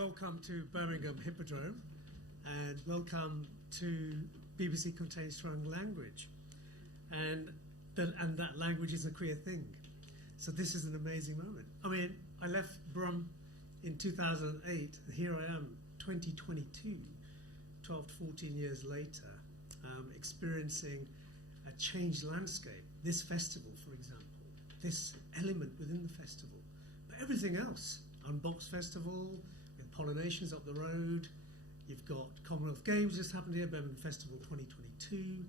welcome to Birmingham Hippodrome, and welcome to BBC Contains Strong Language, and that language is a queer thing. So this is an amazing moment. I mean, I left Brum in 2008, and here I am, 2022, 12 to 14 years later, experiencing a changed landscape. This festival, for example, this element within the festival, but everything else. Unbox Festival, with Pollinations up the road. You've got Commonwealth Games just happened here, Birmingham Festival 2022.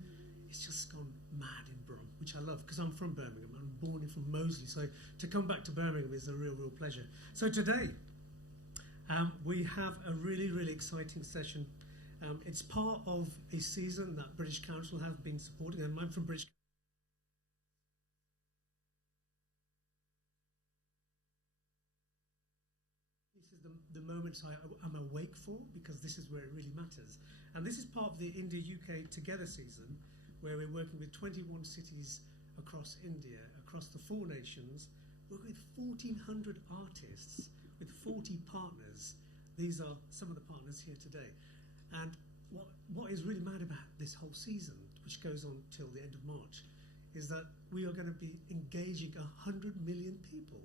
It's just gone mad in Brum, which I love because I'm from Birmingham. I'm born from Moseley, so to come back to Birmingham is a real pleasure. So today, we have a really exciting session. It's part of a season that British Council have been supporting, and I'm from British. The moments I'm awake for, because this is where it really matters. And this is part of the India UK Together season, where we're working with 21 cities across India, across the 4 nations, working with 1,400 artists, with 40 partners. These are some of the partners here today. And what is really mad about this whole season, which goes on till the end of March, is that we are going to be engaging 100 million people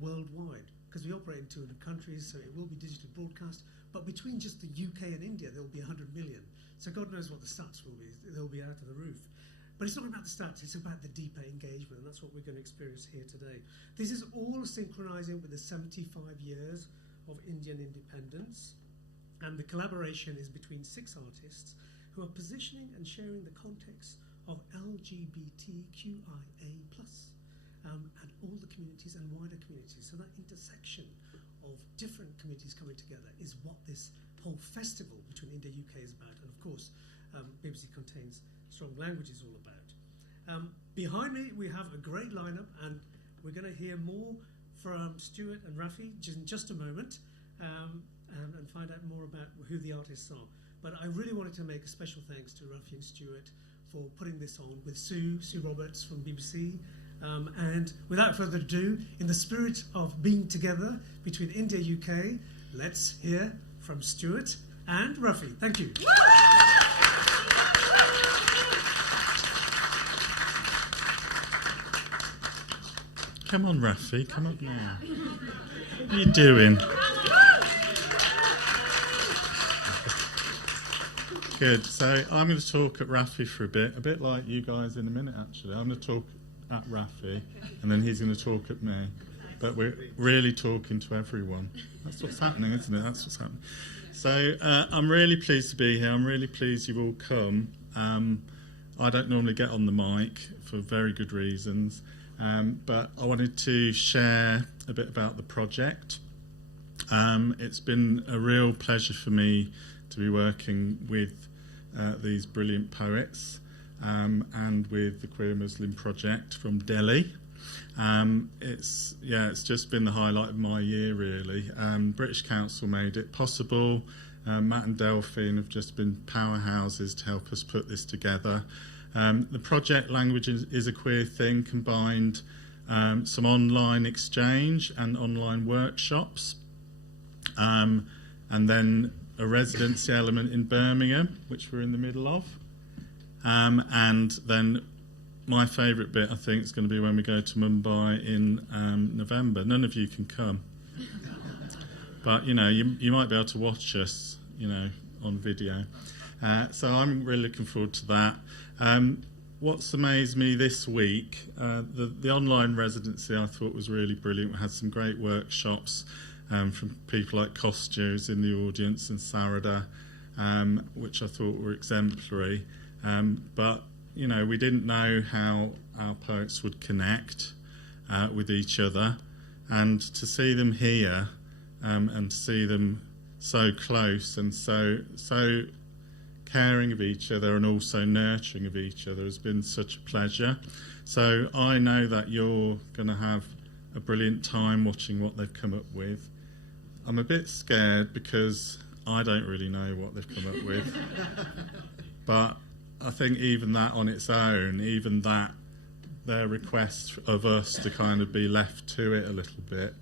worldwide, because we operate in 200 countries, so it will be digitally broadcast. But between just the UK and India, there will be 100 million. So God knows what the stats will be. They'll be out of the roof. But it's not about the stats, it's about the deeper engagement, and that's what we're going to experience here today. This is all synchronising with the 75 years of Indian independence, and the collaboration is between 6 artists who are positioning and sharing the context of LGBTQIA+. And all the communities and wider communities. So that intersection of different communities coming together is what this whole festival between India and UK is about. And of course, BBC Contains Strong Language is all about. Behind me, we have a great lineup, and we're going to hear more from Stuart and Rafi in just a moment, and find out more about who the artists are. But I really wanted to make a special thanks to Rafi and Stuart for putting this on with Sue Roberts from BBC. And without further ado, in the spirit of being together between India and UK, let's hear from Stuart and Rafi. Thank you. Come on, Rafi, come up now. What are you doing? Good. So I'm going to talk at Rafi for a bit like you guys in a minute, actually. I'm going to talk at Rafi, and then he's going to talk at me. But we're really talking to everyone. That's what's happening, isn't it? That's what's happening. So I'm really pleased to be here. I'm really pleased you've all come. I don't normally get on the mic for very good reasons, but I wanted to share a bit about the project. It's been a real pleasure for me to be working with these brilliant poets, and with the Queer Muslim Project from Delhi. It's just been the highlight of my year, really. British Council made it possible. Matt and Delphine have just been powerhouses to help us put this together. The project Language is a Queer Thing combined some online exchange and online workshops, and then a residency element in Birmingham, which we're in the middle of. And then my favourite bit, I think, is going to be when we go to Mumbai in November. None of you can come. But, you might be able to watch us, on video. So I'm really looking forward to that. What's amazed me this week, the online residency I thought was really brilliant. We had some great workshops from people like Kostya, who's in the audience, and Saradha, which I thought were exemplary. But, we didn't know how our poets would connect with each other. And to see them here and to see them so close and so caring of each other and also nurturing of each other has been such a pleasure. So I know that you're going to have a brilliant time watching what they've come up with. I'm a bit scared because I don't really know what they've come up with. But I think even that on its own, even that, their request of us to kind of be left to it a little bit,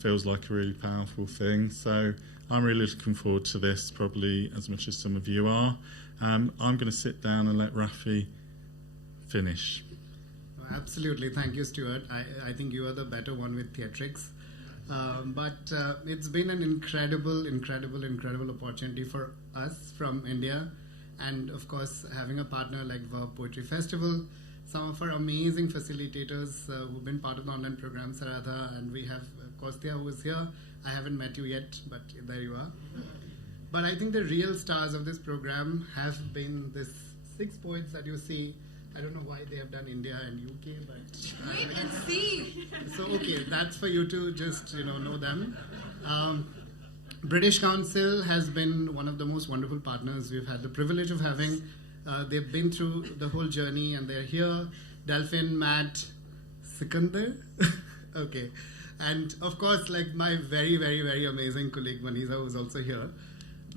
feels like a really powerful thing. So I'm really looking forward to this, probably as much as some of you are. I'm going to sit down and let Rafi finish. Absolutely. Thank you, Stuart. I think you are the better one with theatrics. But it's been an incredible opportunity for us from India. And of course, having a partner like Verve Poetry Festival, some of our amazing facilitators who've been part of the online program, Saradha, and we have Kostya, who is here. I haven't met you yet, but there you are. But I think the real stars of this program have been these 6 poets that you see. I don't know why they have done India and UK, but wait and see. So okay, that's for you to just know them. British Council has been one of the most wonderful partners we've had the privilege of having. They've been through the whole journey and they're here. Delphin, Matt, Sikandar. Okay. And of course, like my very amazing colleague Manisa, who's also here.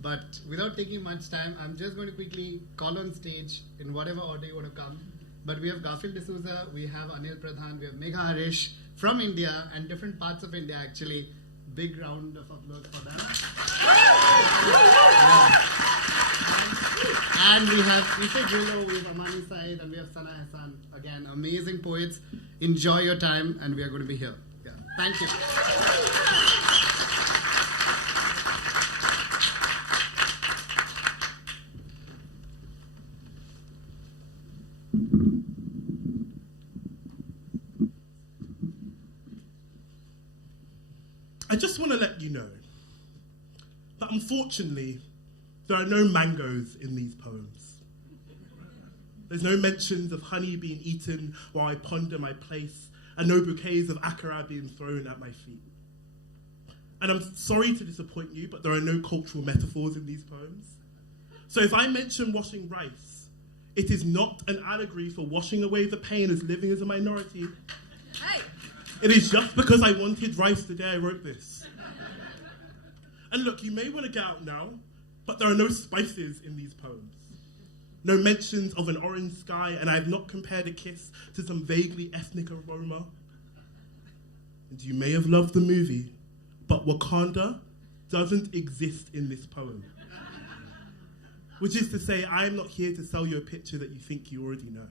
But without taking much time, I'm just going to quickly call on stage in whatever order you want to come. But we have Garfield Dsouza, we have Anil Pradhan, we have Megha Harish from India and different parts of India actually. Big round of applause for them. Yeah. And we have Ifẹ Grillo, we have Amani Saeed, and we have Sanah Ahsan. Again, amazing poets. Enjoy your time, and we are going to be here. Yeah. Thank you. I just want to let you know that unfortunately, there are no mangoes in these poems. There's no mentions of honey being eaten while I ponder my place, and no bouquets of akara being thrown at my feet. And I'm sorry to disappoint you, but there are no cultural metaphors in these poems. So if I mention washing rice, it is not an allegory for washing away the pain as living as a minority. Hey. It is just because I wanted rice the day I wrote this. And look, you may want to get out now, but there are no spices in these poems. No mentions of an orange sky, and I have not compared a kiss to some vaguely ethnic aroma. And you may have loved the movie, but Wakanda doesn't exist in this poem. Which is to say, I am not here to sell you a picture that you think you already know.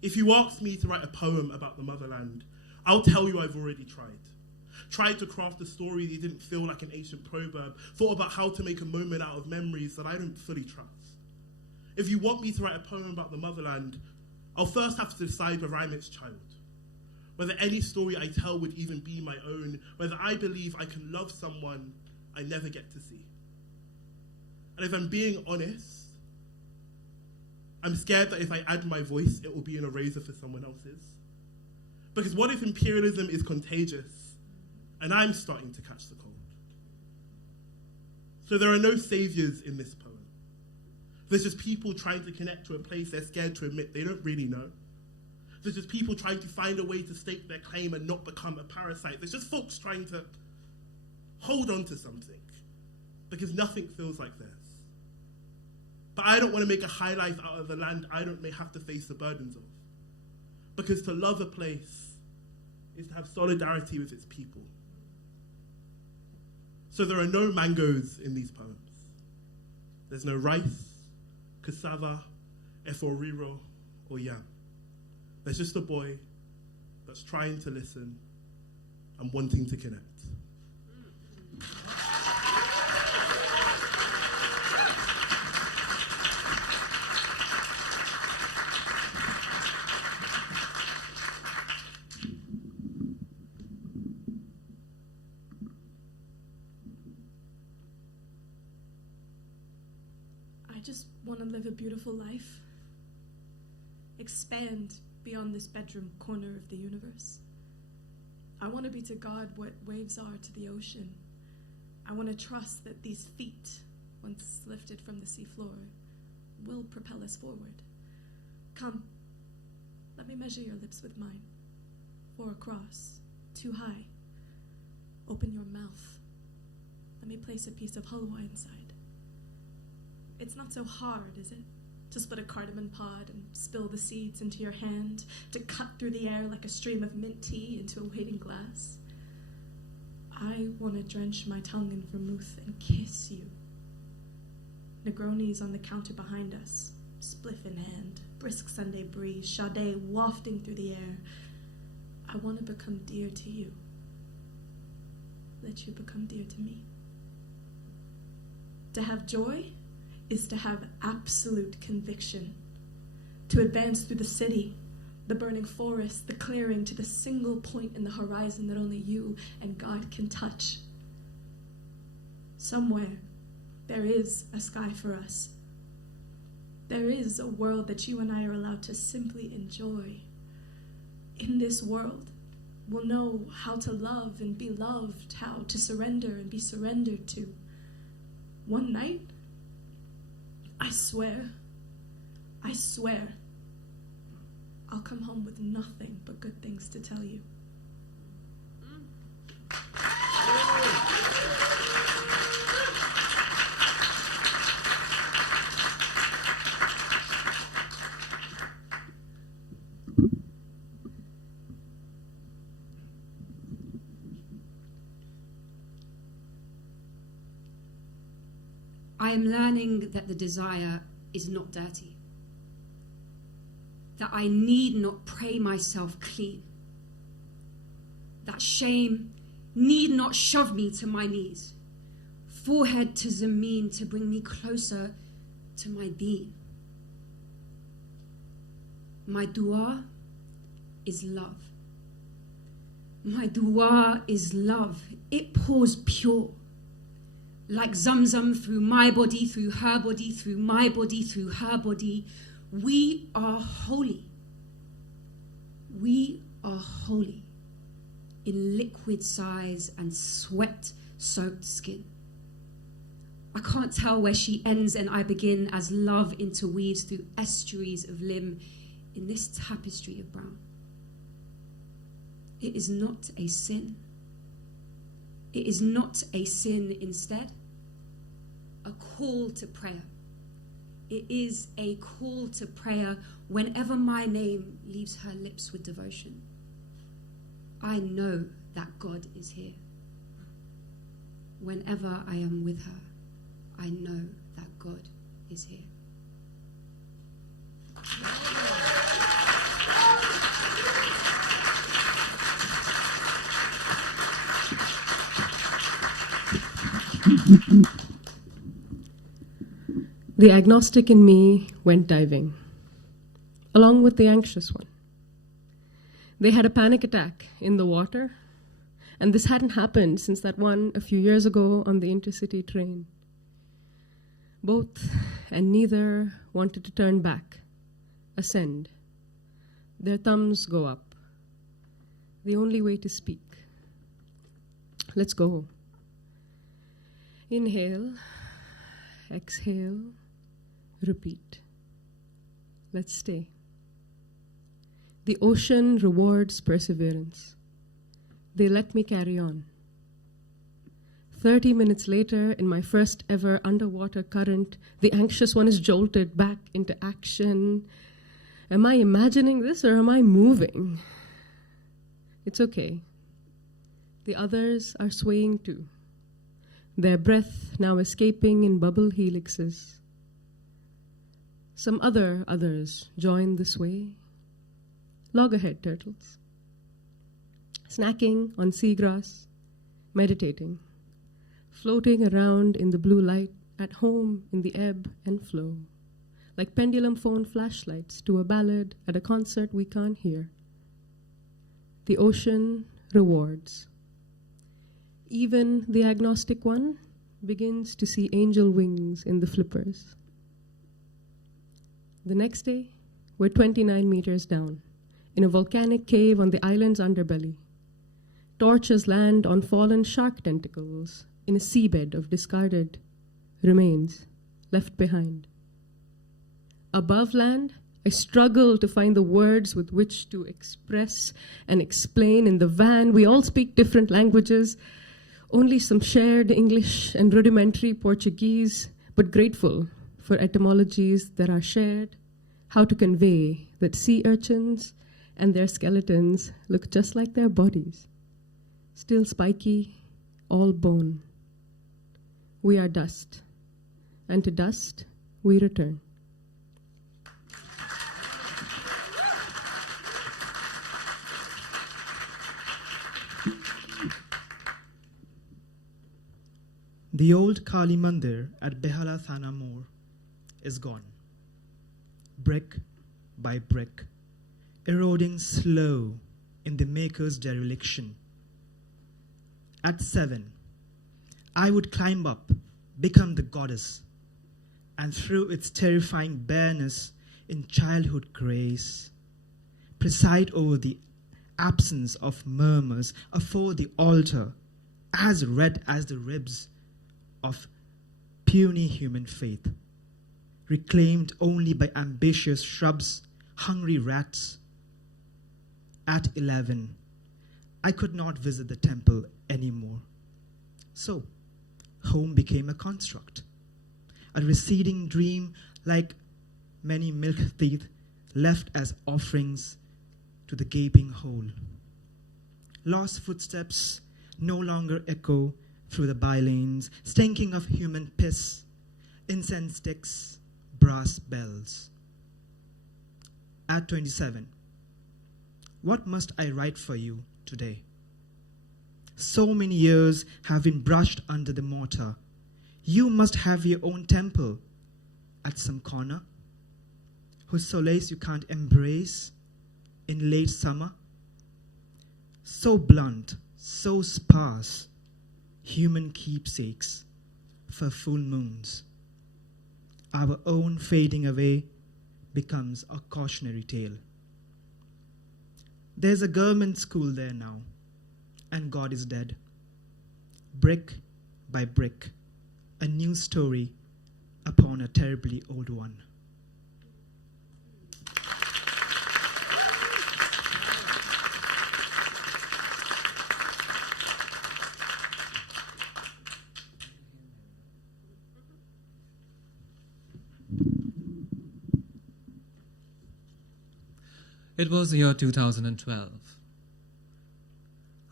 If you ask me to write a poem about the motherland, I'll tell you I've already tried. Tried to craft a story that didn't feel like an ancient proverb, thought about how to make a moment out of memories that I don't fully trust. If you want me to write a poem about the motherland, I'll first have to decide whether I'm its child, whether any story I tell would even be my own, whether I believe I can love someone I never get to see. And if I'm being honest, I'm scared that if I add my voice, it will be an eraser for someone else's. Because what if imperialism is contagious and I'm starting to catch the cold? So there are no saviors in this poem. There's just people trying to connect to a place they're scared to admit they don't really know. There's just people trying to find a way to stake their claim and not become a parasite. There's just folks trying to hold on to something because nothing feels like theirs. But I don't want to make a high life out of the land I don't may have to face the burdens of. Because to love a place is to have solidarity with its people. So there are no mangoes in these poems. There's no rice, cassava, eforiro, or yam. There's just a boy that's trying to listen and wanting to connect. I just want to live a beautiful life. Expand beyond this bedroom corner of the universe. I want to be to God what waves are to the ocean. I want to trust that these feet, once lifted from the seafloor, will propel us forward. Come, let me measure your lips with mine. 4 across, 2 high. Open your mouth. Let me place a piece of halwa inside. It's not so hard, is it, to split a cardamom pod and spill the seeds into your hand, to cut through the air like a stream of mint tea into a waiting glass. I want to drench my tongue in vermouth and kiss you. Negronis on the counter behind us, spliff in hand, brisk Sunday breeze, Sade wafting through the air. I want to become dear to you. Let you become dear to me. To have joy is to have absolute conviction. To advance through the city, the burning forest, the clearing, to the single point in the horizon that only you and God can touch. Somewhere, there is a sky for us. There is a world that you and I are allowed to simply enjoy. In this world, we'll know how to love and be loved, how to surrender and be surrendered to. One night, I swear, I'll come home with nothing but good things to tell you. I am learning that the desire is not dirty, that I need not pray myself clean, that shame need not shove me to my knees, forehead to Zameen to bring me closer to my deen. My dua is love. My dua is love. It pours pure, like Zamzam, through my body, through her body, through my body, through her body. We are holy. We are holy in liquid sighs and sweat-soaked skin. I can't tell where she ends and I begin as love interweaves through estuaries of limb in this tapestry of brown. It is not a sin. It is not a sin, instead, a call to prayer. It is a call to prayer whenever my name leaves her lips with devotion. I know that God is here. Whenever I am with her, I know that God is here. The agnostic in me went diving, along with the anxious one. They had a panic attack in the water, and this hadn't happened since that one a few years ago on the intercity train. Both and neither wanted to turn back, ascend. Their thumbs go up. The only way to speak. Let's go. Inhale, exhale, repeat. Let's stay. The ocean rewards perseverance. They let me carry on. 30 minutes later, in my first ever underwater current, the anxious one is jolted back into action. Am I imagining this or am I moving? It's okay. The others are swaying too, their breath now escaping in bubble helixes. Some others join the sway. Loggerhead turtles. Snacking on seagrass, meditating, floating around in the blue light, at home in the ebb and flow, like pendulum phone flashlights to a ballad at a concert we can't hear. The ocean rewards. Even the agnostic one begins to see angel wings in the flippers. The next day, we're 29 meters down, in a volcanic cave on the island's underbelly. Torches land on fallen shark tentacles in a seabed of discarded remains left behind. Above land, I struggle to find the words with which to express and explain. In the van, we all speak different languages, only some shared English and rudimentary Portuguese, but grateful for etymologies that are shared, how to convey that sea urchins and their skeletons look just like their bodies, still spiky, all bone. We are dust, and to dust we return. The old Kali Mandir at Behala Thana Moor is gone, brick by brick, eroding slow in the maker's dereliction. At 7, I would climb up, become the goddess, and through its terrifying bareness in childhood grace, preside over the absence of murmurs afore the altar, as red as the ribs of puny human faith, reclaimed only by ambitious shrubs, hungry rats. At 11, I could not visit the temple anymore. So, home became a construct, a receding dream like many milk teeth left as offerings to the gaping hole. Lost footsteps no longer echo through the bylanes, stinking of human piss, incense sticks, brass bells. At 27, what must I write for you today? So many years have been brushed under the mortar. You must have your own temple at some corner, whose solace you can't embrace in late summer. So blunt, so sparse, human keepsakes for full moons. Our own fading away becomes a cautionary tale. There's a government school there now, and God is dead. Brick by brick, a new story upon a terribly old one. It was the year 2012.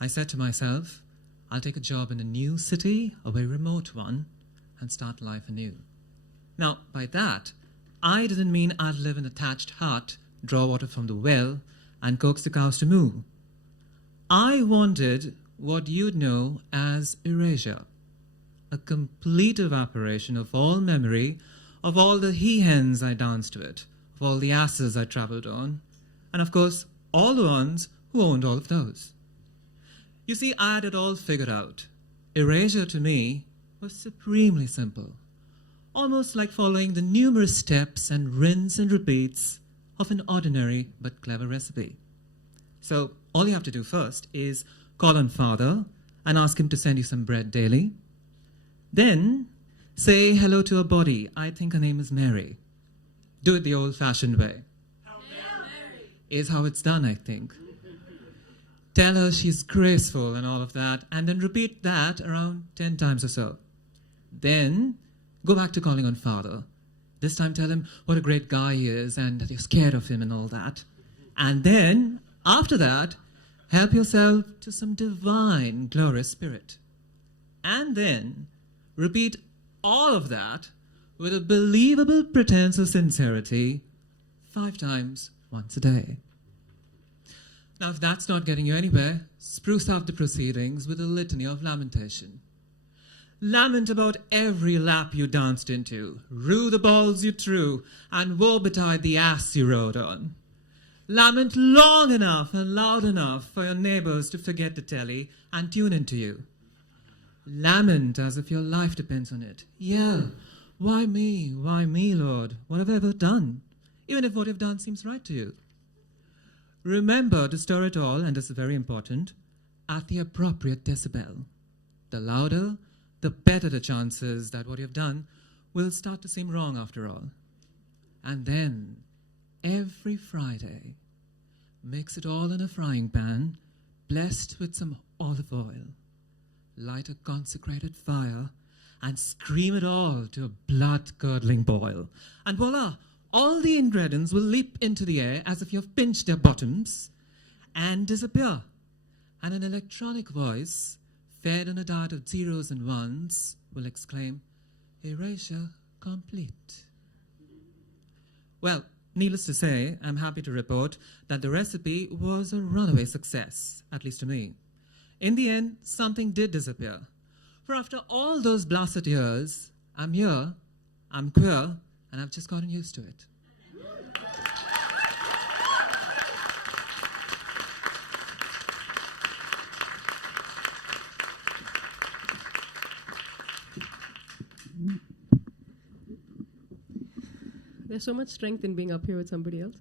I said to myself, I'll take a job in a new city, a very remote one, and start life anew. Now, by that, I didn't mean I'd live in a thatched hut, draw water from the well, and coax the cows to moo. I wanted what you'd know as erasure, a complete evaporation of all memory, of all the he-hens I danced with, of all the asses I travelled on, and of course, all the ones who owned all of those. You see, I had it all figured out. Erasure to me was supremely simple, almost like following the numerous steps and rinse and repeats of an ordinary but clever recipe. So all you have to do first is call on Father and ask him to send you some bread daily. Then say hello to a body. I think her name is Mary. Do it the old-fashioned way. Is how it's done, I think. Tell her she's graceful and all of that, and then repeat that around 10 times or so. Then go back to calling on Father. This time tell him what a great guy he is and that you're scared of him and all that. And then, after that, help yourself to some divine, glorious spirit. And then repeat all of that with a believable pretense of sincerity 5 times once a day. Now, if that's not getting you anywhere, spruce up the proceedings with a litany of lamentation. Lament about every lap you danced into, rue the balls you threw, and woe betide the ass you rode on. Lament long enough and loud enough for your neighbors to forget the telly and tune into you. Lament as if your life depends on it. Yell, why me, Lord? What have I ever done? Even if what you've done seems right to you. Remember to stir it all, and this is very important, at the appropriate decibel. The louder, the better the chances that what you've done will start to seem wrong after all. And then, every Friday, mix it all in a frying pan, blessed with some olive oil. Light a consecrated fire, and scream it all to a blood-curdling boil. And voila, all the ingredients will leap into the air as if you've pinched their bottoms and disappear. And an electronic voice, fed on a diet of zeros and ones, will exclaim, "Erasure complete." Well, needless to say, I'm happy to report that the recipe was a runaway success, at least to me. In the end, something did disappear. For after all those blasted years, I'm here, I'm queer, and I've just gotten used to it. There's so much strength in being up here with somebody else.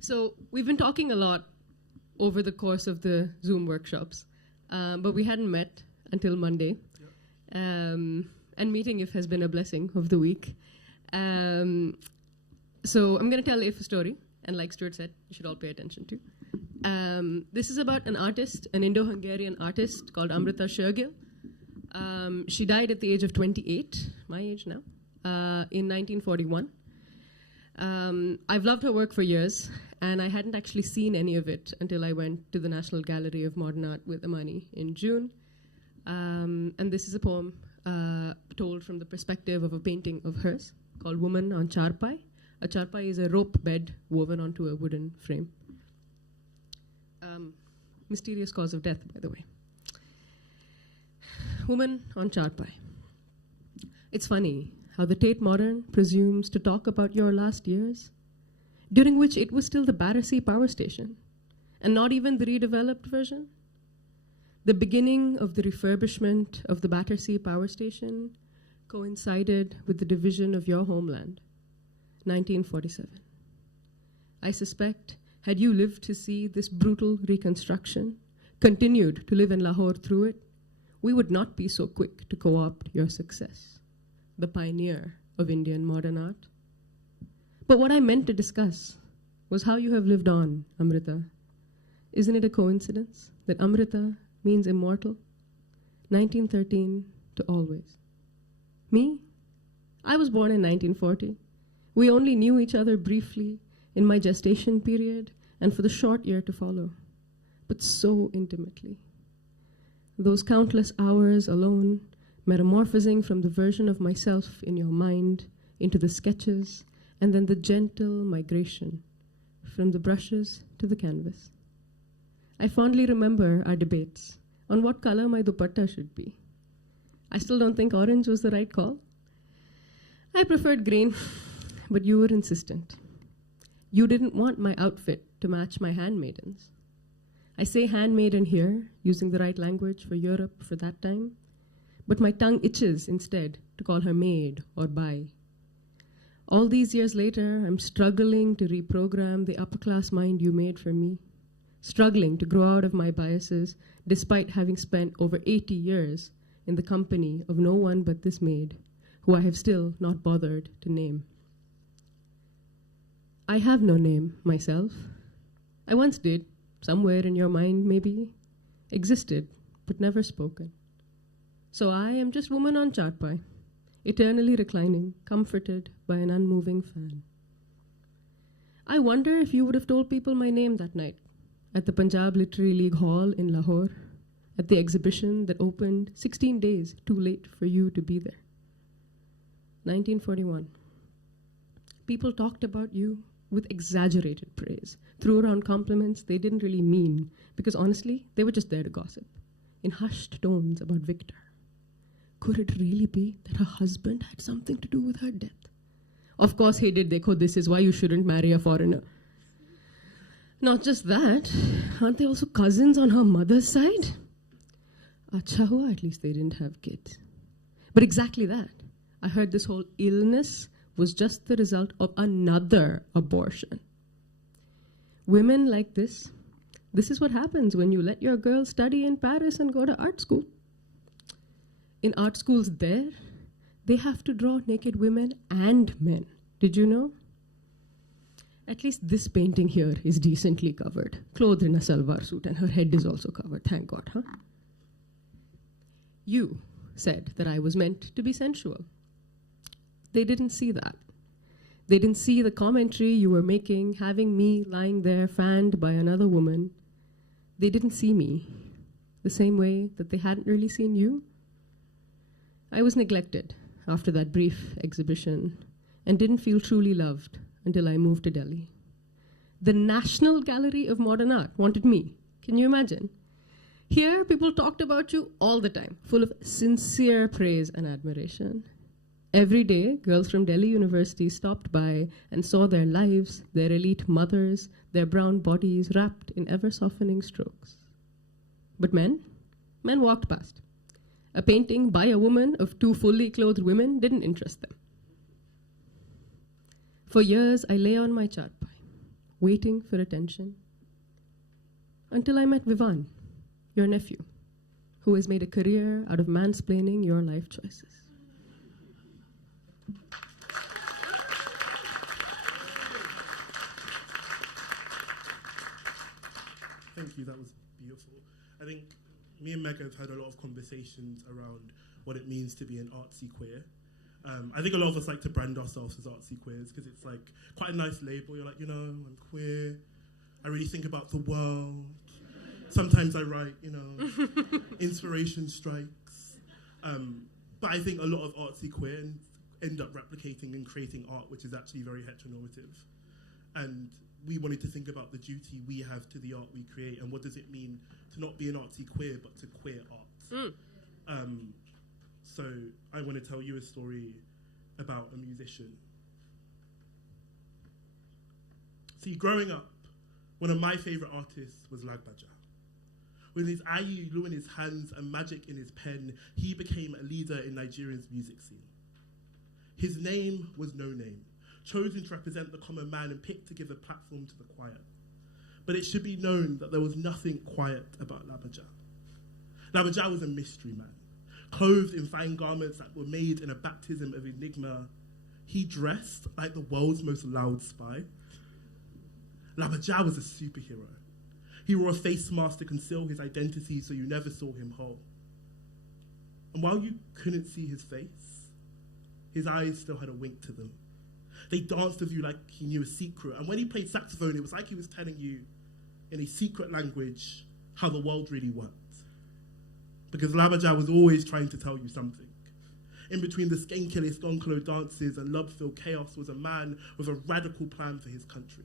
So we've been talking a lot over the course of the Zoom workshops, but we hadn't met until Monday. And meeting If has been a blessing of the week. So I'm going to tell If a story, and like Stuart said, you should all pay attention to. This is about an artist, an Indo-Hungarian artist called Amrita Shergill. She died at the age of 28, my age now, in 1941. I've loved her work for years, and I hadn't actually seen any of it until I went to the National Gallery of Modern Art with Amani in June. And this is a poem told from the perspective of a painting of hers called Woman on Charpai. A charpai is a rope bed woven onto a wooden frame. Mysterious cause of death, by the way. Woman on Charpai. It's funny how the Tate Modern presumes to talk about your last years, during which it was still the Battersea power station, and not even the redeveloped version. The beginning of the refurbishment of the Battersea power station coincided with the division of your homeland, 1947. I suspect, had you lived to see this brutal reconstruction, continued to live in Lahore through it, we would not be so quick to co-opt your success, the pioneer of Indian modern art. But what I meant to discuss was how you have lived on, Amrita. Isn't it a coincidence that Amrita means immortal? 1913 to always. Me? I was born in 1940. We only knew each other briefly in my gestation period and for the short year to follow, but so intimately. Those countless hours alone, metamorphosing from the version of myself in your mind into the sketches, and then the gentle migration from the brushes to the canvas. I fondly remember our debates on what color my dupatta should be. I still don't think orange was the right call. I preferred green, but you were insistent. You didn't want my outfit to match my handmaidens. I say handmaiden here, using the right language for Europe for that time, but my tongue itches instead to call her maid or bai. All these years later, I'm struggling to reprogram the upper-class mind you made for me, struggling to grow out of my biases despite having spent over 80 years in the company of no one but this maid, who I have still not bothered to name. I have no name myself. I once did, somewhere in your mind maybe, existed, but never spoken. So I am just woman on charpai, eternally reclining, comforted by an unmoving fan. I wonder if you would have told people my name that night, at the Punjab Literary League Hall in Lahore, at the exhibition that opened 16 days too late for you to be there. 1941. People talked about you with exaggerated praise, threw around compliments they didn't really mean, because honestly, they were just there to gossip, in hushed tones about Victor. Could it really be that her husband had something to do with her death? Of course he did, Dekho, this is why you shouldn't marry a foreigner. Not just that, aren't they also cousins on her mother's side? Acha hua, at least they didn't have kids. But exactly that. I heard this whole illness was just the result of another abortion. Women like this is what happens when you let your girl study in Paris and go to art school. In art schools there, they have to draw naked women and men. Did you know? At least this painting here is decently covered, clothed in a salwar suit, and her head is also covered, thank God, huh? You said that I was meant to be sensual. They didn't see that. They didn't see the commentary you were making, having me lying there fanned by another woman. They didn't see me the same way that they hadn't really seen you. I was neglected after that brief exhibition and didn't feel truly loved until I moved to Delhi. The National Gallery of Modern Art wanted me. Can you imagine? Here, people talked about you all the time, full of sincere praise and admiration. Every day, girls from Delhi University stopped by and saw their lives, their elite mothers, their brown bodies wrapped in ever-softening strokes. But men walked past. A painting by a woman of two fully clothed women didn't interest them. For years, I lay on my charpai, waiting for attention, until I met Vivan, your nephew, who has made a career out of mansplaining your life choices. Thank you, that was beautiful. I think me and Megha have had a lot of conversations around what it means to be an artsy queer. I think a lot of us like to brand ourselves as artsy queers because it's like quite a nice label. You're like, you know, I'm queer. I really think about the world. Sometimes I write, you know, inspiration strikes. But I think a lot of artsy queer end up replicating and creating art which is actually very heteronormative. And we wanted to think about the duty we have to the art we create and what does it mean to not be an artsy queer but to queer art. So I want to tell you a story about a musician. See, growing up, one of my favourite artists was Lagbaja. With his ayulu in his hands and magic in his pen, he became a leader in Nigeria's music scene. His name was No Name, chosen to represent the common man and picked to give a platform to the quiet. But it should be known that there was nothing quiet about Lagbaja. Lagbaja was a mystery man. Clothed in fine garments that were made in a baptism of enigma, he dressed like the world's most loud spy. Lagbaja was a superhero. He wore a face mask to conceal his identity so you never saw him whole. And while you couldn't see his face, his eyes still had a wink to them. They danced with you like he knew a secret. And when he played saxophone, it was like he was telling you in a secret language how the world really worked. Because Lagbaja was always trying to tell you something. In between the Skenkele Skonkolo dances and love-filled chaos was a man with a radical plan for his country.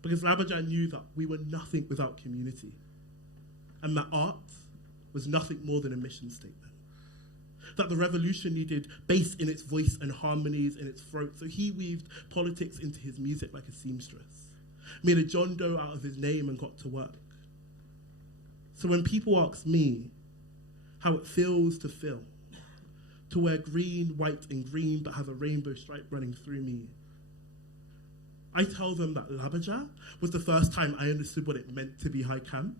Because Lagbaja knew that we were nothing without community. And that art was nothing more than a mission statement. That the revolution needed bass in its voice and harmonies in its throat, so he weaved politics into his music like a seamstress, made a John Doe out of his name and got to work. So when people ask me how it feels to feel, to wear green, white and green but have a rainbow stripe running through me, I tell them that Lagbaja was the first time I understood what it meant to be high camp.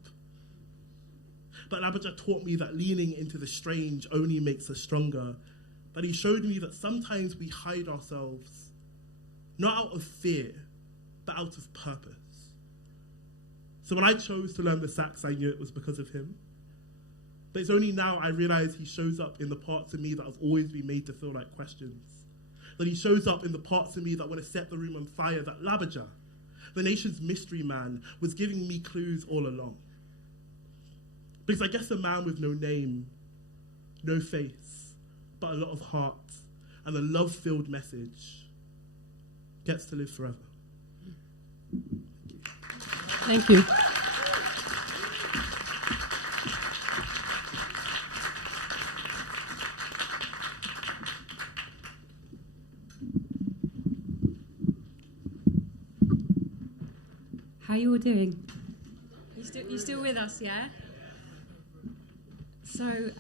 But Lagbaja taught me that leaning into the strange only makes us stronger. That he showed me that sometimes we hide ourselves, not out of fear, but out of purpose. So when I chose to learn the sax, I knew it was because of him. But it's only now I realize he shows up in the parts of me that have always been made to feel like questions. That he shows up in the parts of me that want to set the room on fire. That Lagbaja, the nation's mystery man, was giving me clues all along. Because I guess a man with no name, no face, but a lot of heart, and a love-filled message gets to live forever. Thank you. How you all doing? You still with us, yeah? So,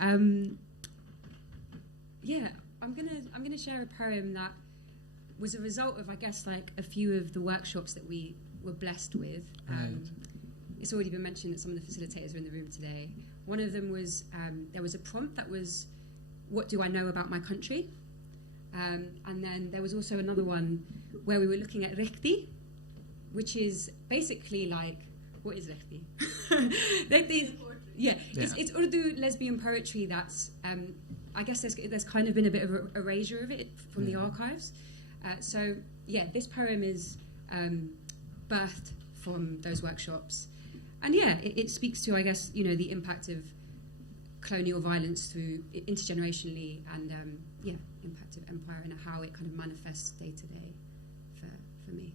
yeah, I'm gonna share a poem that was a result of, I guess, like a few of the workshops that we were blessed with. It's already been mentioned that some of the facilitators are in the room today. One of them was, there was a prompt that was, what do I know about my country? And then there was also another one where we were looking at rekhti, which is basically like, what is rekhti? Rekhti is Yeah, it's Urdu lesbian poetry that's, I guess there's kind of been a bit of an erasure of it from the archives. So, yeah, this poem is birthed from those workshops. And yeah, it speaks to, I guess, the impact of colonial violence through intergenerationally and, impact of empire and how it kind of manifests day to day for me.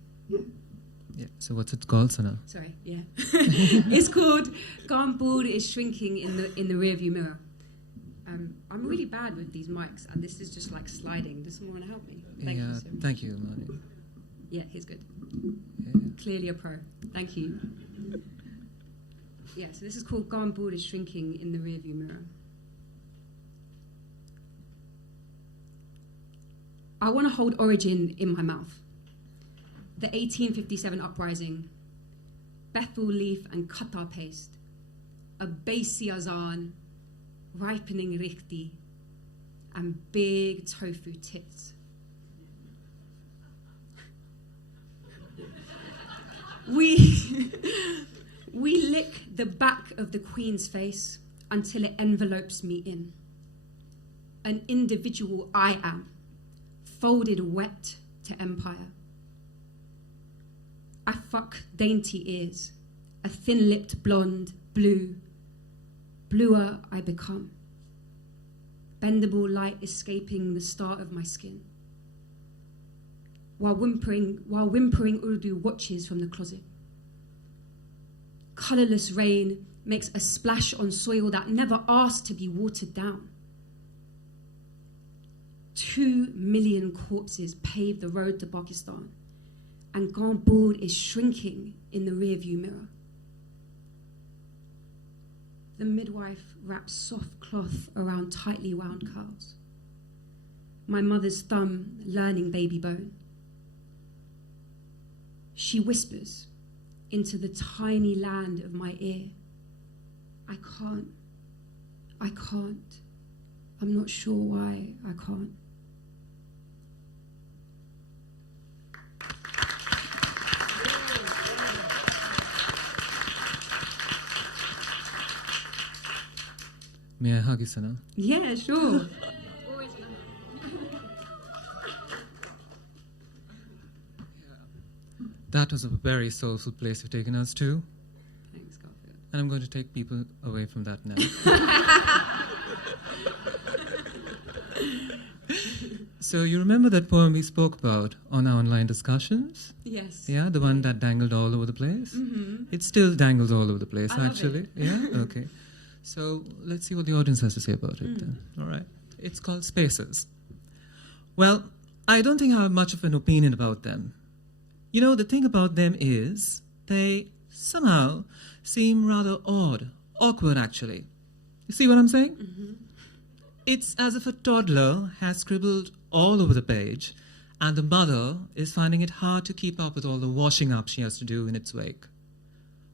Yeah. So what's it called, Sanah? Sorry, yeah. It's called Garfield is Shrinking in the Rearview Mirror. I'm really bad with these mics, and this is just like sliding. Does someone want to help me? Thank you so much. Thank you, Amani. Yeah, he's good. Yeah. Clearly a pro. Thank you. Yeah, so this is called Garfield is Shrinking in the Rearview Mirror. I want to hold origin in my mouth. The 1857 uprising, Bethel leaf and Qatar paste, a Baisi azan, ripening rikti, and big tofu tits. We lick the back of the Queen's face until it envelopes me in. An individual I am, folded wet to empire. I fuck dainty ears, a thin-lipped blonde, blue. Bluer I become. Bendable light escaping the start of my skin. While whimpering Urdu watches from the closet. Colourless rain makes a splash on soil that never asked to be watered down. 2 million corpses pave the road to Pakistan, and Garfield is shrinking in the rearview mirror. The midwife wraps soft cloth around tightly wound cows. My mother's thumb learning baby bone. She whispers into the tiny land of my ear. I can't. I'm not sure why I can't. May I hug you, Sanah? Yeah, sure. That was a very soulful place you've taken us to. Thanks, Garfield. And I'm going to take people away from that now. So you remember that poem we spoke about on our online discussions? Yes. Yeah, the one that dangled all over the place? Mm-hmm. It still dangles all over the place, I love actually. it. Yeah? Okay. So let's see what the audience has to say about it then. All right. It's called Spaces. Well, I don't think I have much of an opinion about them. You know, the thing about them is they somehow seem rather odd, awkward actually. You see what I'm saying? Mm-hmm. It's as if a toddler has scribbled all over the page and the mother is finding it hard to keep up with all the washing up she has to do in its wake.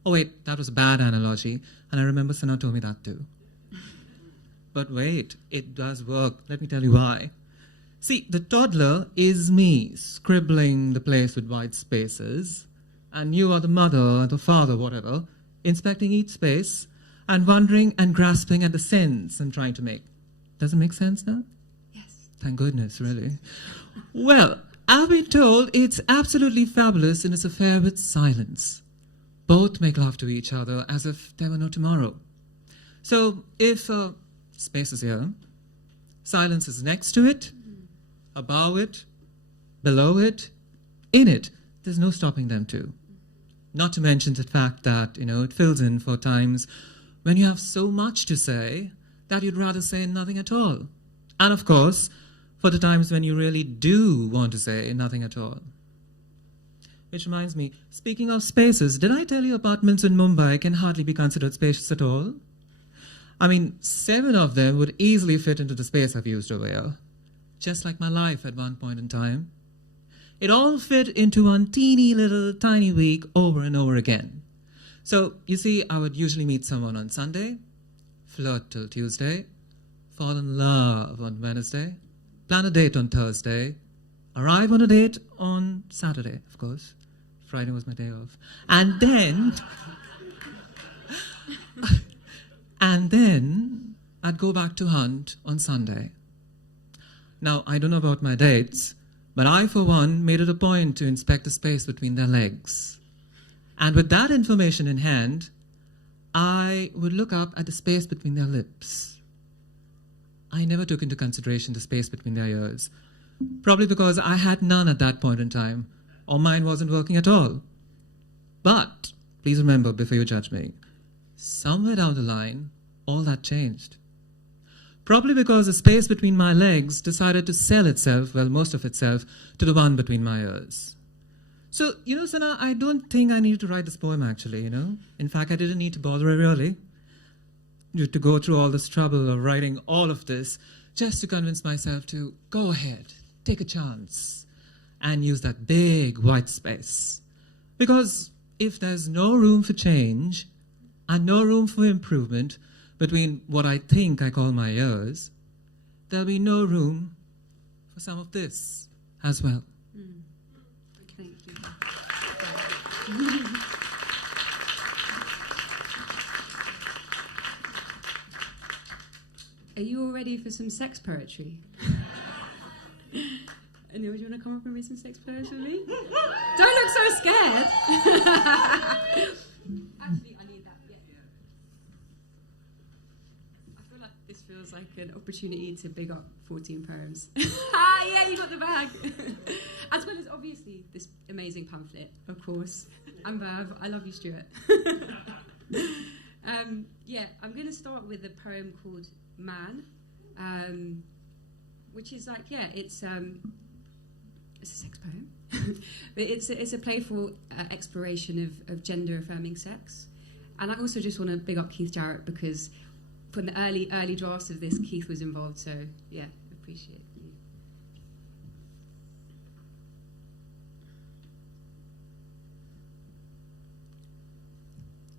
Oh wait, that was a bad analogy, and I remember Sanah told me that too. But wait, it does work. Let me tell you why. See, the toddler is me, scribbling the place with white spaces, and you are the mother, the father, whatever, inspecting each space and wondering and grasping at the sense I'm trying to make. Does it make sense now? Yes. Thank goodness, really. Well, I've been told it's absolutely fabulous in its affair with silence. Both make love to each other as if there were no tomorrow. So if space is here, silence is next to it, above it, below it, in it, there's no stopping them too. Not to mention the fact that, it fills in for times when you have so much to say that you'd rather say nothing at all. And of course, for the times when you really do want to say nothing at all. Which reminds me, speaking of spaces, did I tell you apartments in Mumbai can hardly be considered spacious at all? I mean, 7 of them would easily fit into the space I've used over here. Just like my life at one point in time. It all fit into one teeny little tiny week over and over again. So, you see, I would usually meet someone on Sunday, flirt till Tuesday, fall in love on Wednesday, plan a date on Thursday, arrive on a date on Saturday, of course. Friday was my day off. And And then I'd go back to hunt on Sunday. Now, I don't know about my dates, but I, for one, made it a point to inspect the space between their legs. And with that information in hand, I would look up at the space between their lips. I never took into consideration the space between their ears, probably because I had none at that point in time, or mine wasn't working at all. But please remember, before you judge me, somewhere down the line, all that changed. Probably because the space between my legs decided to sell itself, well, most of itself, to the one between my ears. So, Sanah, I don't think I needed to write this poem, actually, In fact, I didn't need to bother really to go through all this trouble of writing all of this just to convince myself to go ahead, take a chance, and use that big white space. Because if there's no room for change and no room for improvement between what I think I call my ears, there'll be no room for some of this as well. Thank you. Are you all ready for some sex poetry? Anil, do you want to come up and read some sex poetry with me? Don't look so scared. Actually, I need that. Yeah. I feel like this feels like an opportunity to big up 14 poems. Yeah, you got the bag. As well as, obviously, this amazing pamphlet, of course. And Verve, I love you, Stuart. I'm going to start with a poem called Man, which is like, it's a sex poem, but it's a playful exploration of gender-affirming sex. And I also just want to big up Keith Jarrett, because from the early drafts of this, Keith was involved, so yeah, appreciate you.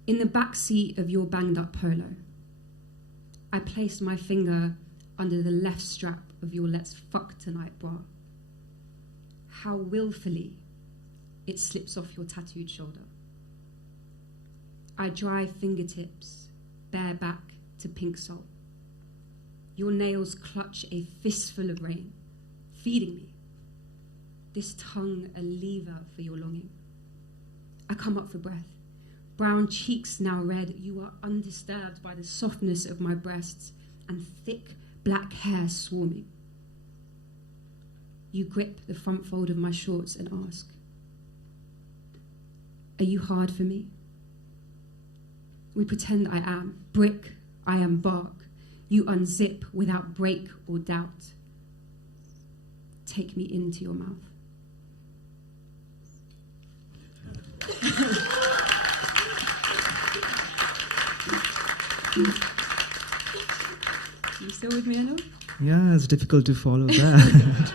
In the back seat of your banged-up Polo, I placed my finger under the left strap of your Let's Fuck Tonight bra. How willfully it slips off your tattooed shoulder. I dry fingertips, bare back to pink salt. Your nails clutch a fistful of rain, feeding me. This tongue a lever for your longing. I come up for breath. Brown cheeks now red, you are undisturbed by the softness of my breasts and thick black hair swarming. You grip the front fold of my shorts and ask, are you hard for me? We pretend I am. Brick, I am bark. You unzip without break or doubt. Take me into your mouth. You still with me, Anil? Yeah, it's difficult to follow that.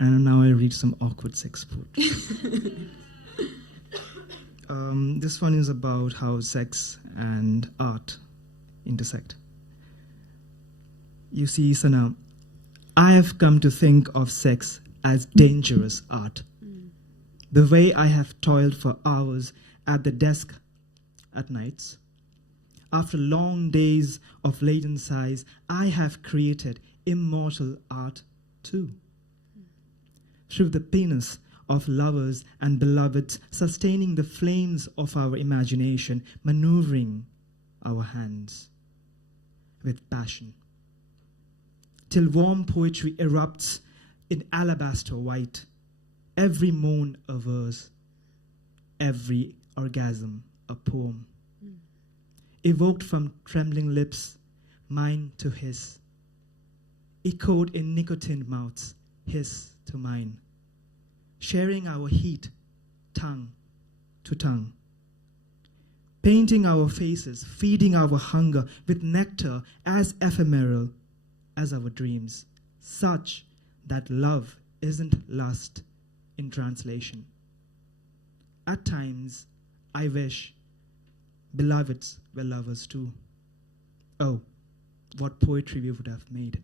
And now I read some awkward sex poetry. This one is about how sex and art intersect. You see, Sanah, I have come to think of sex as dangerous art. The way I have toiled for hours at the desk at nights. After long days of latent sighs, I have created immortal art too. Through the penis of lovers and beloveds, sustaining the flames of our imagination, maneuvering our hands with passion. Till warm poetry erupts in alabaster white, every moan a verse, every orgasm a poem. Evoked from trembling lips, mine to his, echoed in nicotine mouths, his to mine, sharing our heat, tongue to tongue, painting our faces, feeding our hunger with nectar as ephemeral as our dreams, such that love isn't lust in translation. At times, I wish beloveds were lovers too. Oh, what poetry we would have made.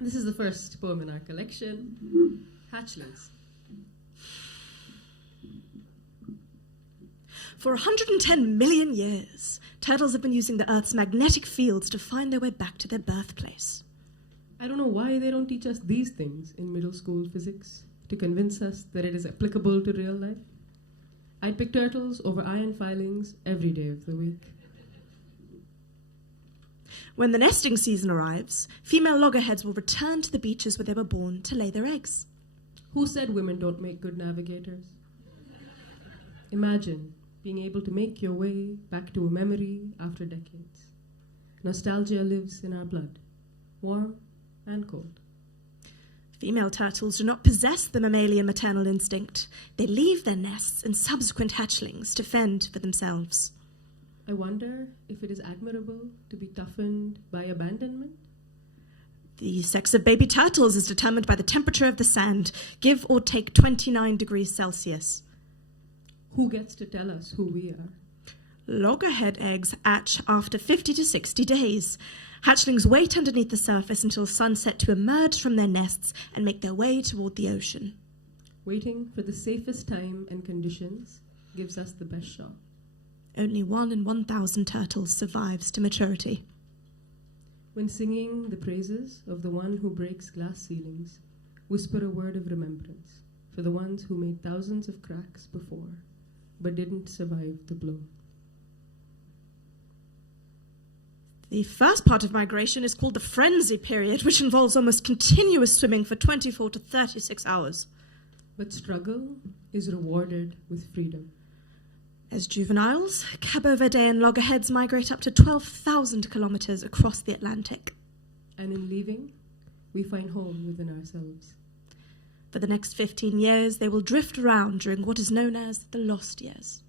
This is the first poem in our collection, Hatchlings. For 110 million years, turtles have been using the Earth's magnetic fields to find their way back to their birthplace. I don't know why they don't teach us these things in middle school physics to convince us that it is applicable to real life. I'd pick turtles over iron filings every day of the week. When the nesting season arrives, female loggerheads will return to the beaches where they were born to lay their eggs. Who said women don't make good navigators? Imagine being able to make your way back to a memory after decades. Nostalgia lives in our blood, warm and cold. Female turtles do not possess the mammalian maternal instinct. They leave their nests and subsequent hatchlings to fend for themselves. I wonder if it is admirable to be toughened by abandonment. The sex of baby turtles is determined by the temperature of the sand, give or take 29 degrees Celsius. Who gets to tell us who we are? Loggerhead eggs hatch after 50 to 60 days. Hatchlings wait underneath the surface until sunset to emerge from their nests and make their way toward the ocean. Waiting for the safest time and conditions gives us the best shot. Only 1 in 1,000 turtles survives to maturity. When singing the praises of the one who breaks glass ceilings, whisper a word of remembrance for the ones who made thousands of cracks before, but didn't survive the blow. The first part of migration is called the frenzy period, which involves almost continuous swimming for 24 to 36 hours. But struggle is rewarded with freedom. As juveniles, Cabo Verdean loggerheads migrate up to 12,000 kilometers across the Atlantic. And in leaving, we find home within ourselves. For the next 15 years, they will drift around during what is known as the lost years.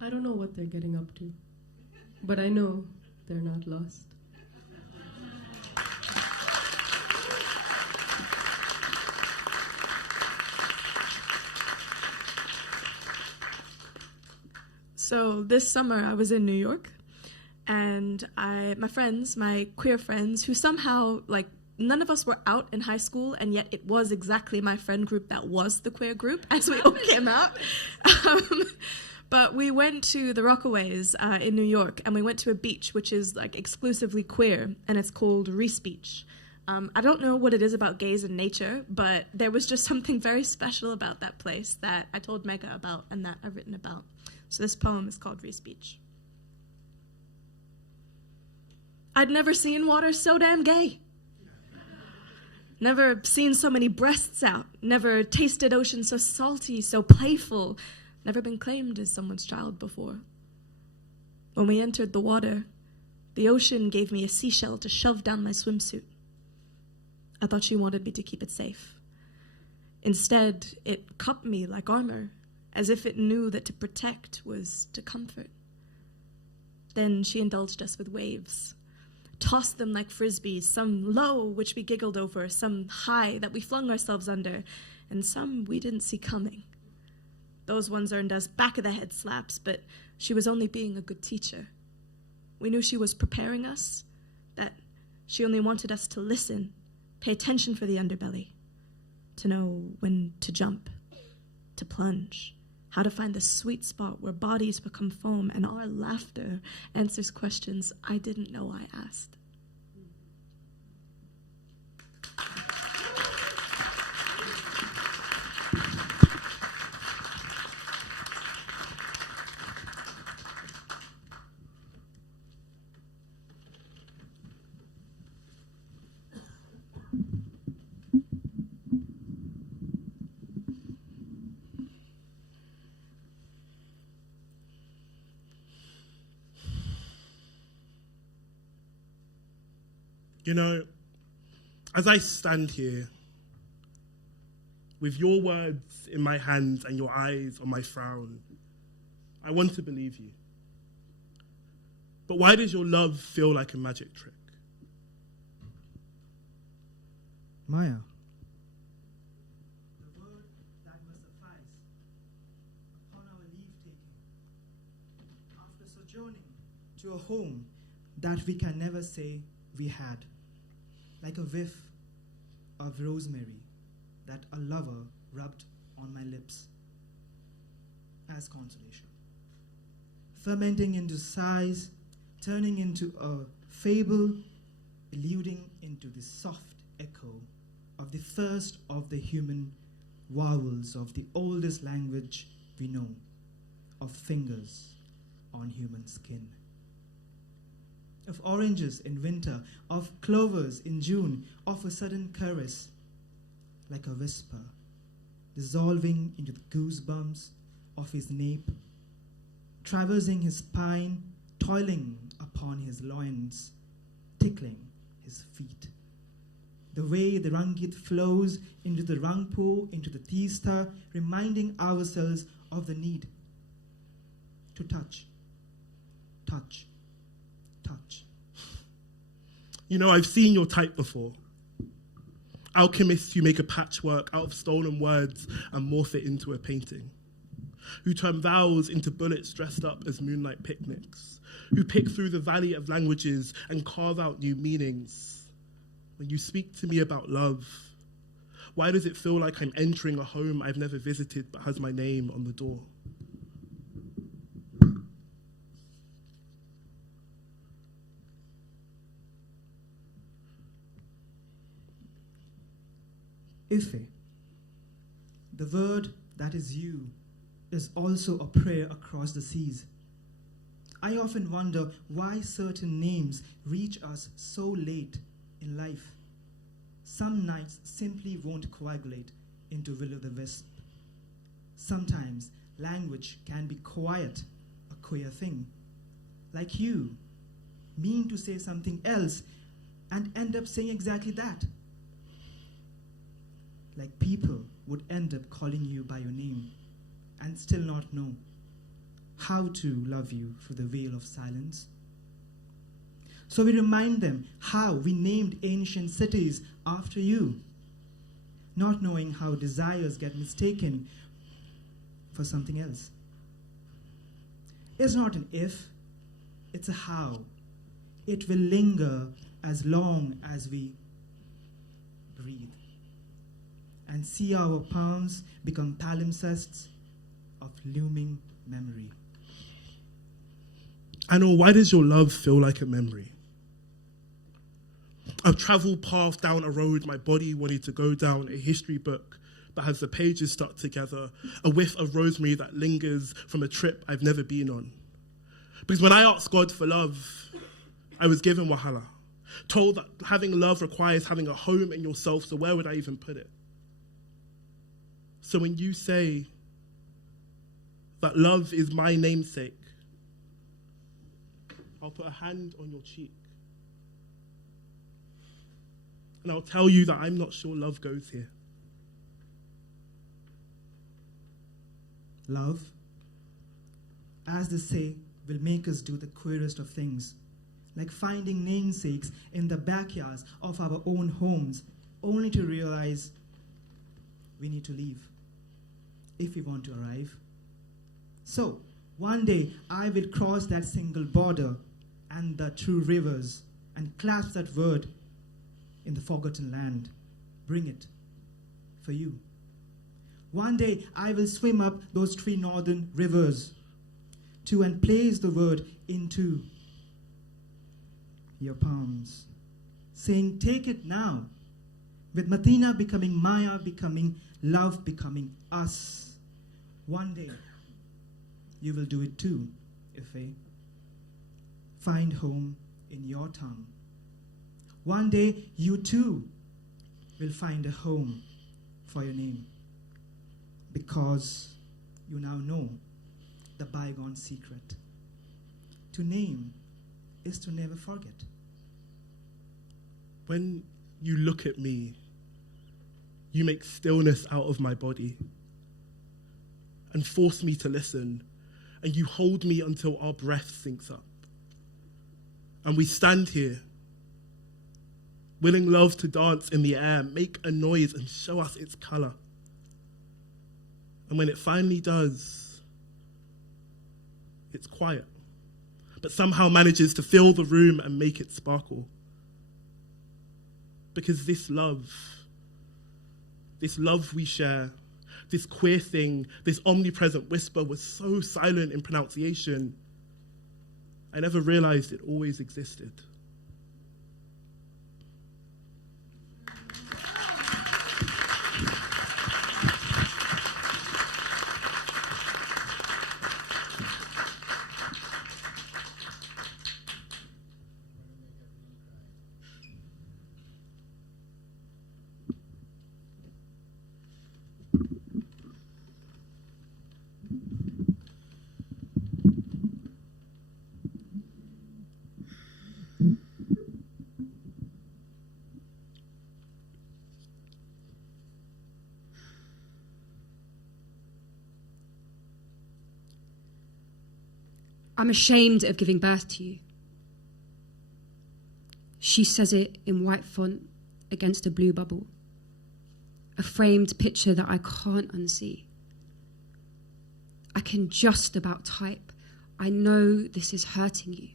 I don't know what they're getting up to, but I know they're not lost. So this summer I was in New York, and my queer friends, who somehow, none of us were out in high school, and yet it was exactly my friend group that was the queer group as we all came out. But we went to the Rockaways in New York, and we went to a beach which is exclusively queer, and it's called Reese Beach. I don't know what it is about gays and nature, but there was just something very special about that place that I told Megha about and that I've written about. So this poem is called Reese Beach. I'd never seen water so damn gay. Never seen so many breasts out. Never tasted ocean so salty, so playful. Never been claimed as someone's child before. When we entered the water, the ocean gave me a seashell to shove down my swimsuit. I thought she wanted me to keep it safe. Instead, it cupped me like armor, as if it knew that to protect was to comfort. Then she indulged us with waves, tossed them like frisbees, some low, which we giggled over, some high that we flung ourselves under, and some we didn't see coming. Those ones earned us back-of-the-head slaps, but she was only being a good teacher. We knew she was preparing us, that she only wanted us to listen, pay attention for the underbelly, to know when to jump, to plunge, how to find the sweet spot where bodies become foam and our laughter answers questions I didn't know I asked. You know, as I stand here, with your words in my hands and your eyes on my frown, I want to believe you. But why does your love feel like a magic trick? Maya. The word that must suffice upon our leave-taking, after sojourning to a home that we can never say we had. like a whiff of rosemary that a lover rubbed on my lips as consolation. Fermenting into sighs, turning into a fable, eluding into the soft echo of the first of the human vowels of the oldest language we know, of fingers on human skin. Of oranges in winter, of clovers in June, of a sudden caress, like a whisper, dissolving into the goosebumps of his nape, traversing his spine, toiling upon his loins, tickling his feet. The way the Rangit flows into the Rangpo, into the Teesta, reminding ourselves of the need to touch, touch, touch. You know, I've seen your type before. Alchemists who make a patchwork out of stolen words and morph it into a painting. Who turn vows into bullets dressed up as moonlight picnics. Who pick through the valley of languages and carve out new meanings. When you speak to me about love, why does it feel like I'm entering a home I've never visited but has my name on the door? Ifẹ, the word that is you, is also a prayer across the seas. I often wonder why certain names reach us so late in life. Some nights simply won't coagulate into will-o'-the-wisp. Sometimes language can be quiet, a queer thing. Like you, mean to say something else and end up saying exactly that. Like people would end up calling you by your name and still not know how to love you through the veil of silence. So we remind them how we named ancient cities after you, not knowing how desires get mistaken for something else. It's not an if, it's a how. It will linger as long as we breathe and see our palms become palimpsests of looming memory. Anil, why does your love feel like a memory? A traveled path down a road my body wanted to go down, a history book but has the pages stuck together, a whiff of rosemary that lingers from a trip I've never been on. Because when I asked God for love, I was given wahala, told that having love requires having a home in yourself, so where would I even put it? So when you say that love is my namesake, I'll put a hand on your cheek. And I'll tell you that I'm not sure love goes here. Love, as they say, will make us do the queerest of things, like finding namesakes in the backyards of our own homes, only to realize we need to leave if we want to arrive. So, one day I will cross that single border and the true rivers and clasp that word in the forgotten land. Bring it for you. One day I will swim up those 3 northern rivers to and place the word into your palms, saying, take it now, with Matina becoming Maya, becoming love, becoming us. One day you will do it too, Ifẹ. Find home in your tongue. One day you too will find a home for your name, because you now know the bygone secret. To name is to never forget. When you look at me, you make stillness out of my body and force me to listen, and you hold me until our breath syncs up. And we stand here, willing love to dance in the air, make a noise and show us its color. And when it finally does, it's quiet, but somehow manages to fill the room and make it sparkle. because this love we share, this queer thing, this omnipresent whisper was so silent in pronunciation, I never realized it always existed. I'm ashamed of giving birth to you. She says it in white font against a blue bubble, a framed picture that I can't unsee. I can just about type, I know this is hurting you.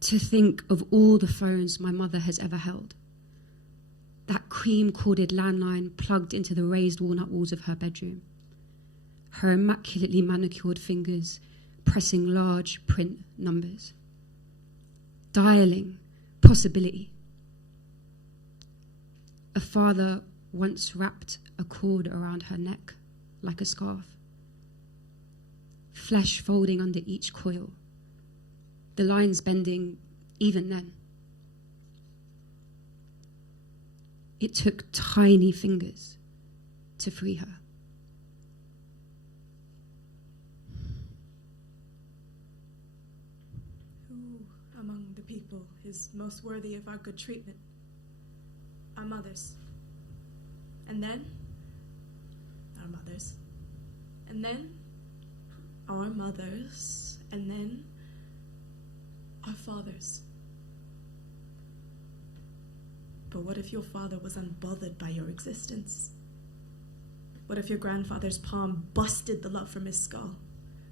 To think of all the phones my mother has ever held. That cream-corded landline plugged into the raised walnut walls of her bedroom. Her immaculately manicured fingers pressing large print numbers. Dialing possibility. A father once wrapped a cord around her neck like a scarf. Flesh folding under each coil. The lines bending even then. It took tiny fingers to free her. People is most worthy of our good treatment? Our mothers. And then our mothers. And then our mothers. And then our fathers. But what if your father was unbothered by your existence? What if your grandfather's palm busted the love from his skull?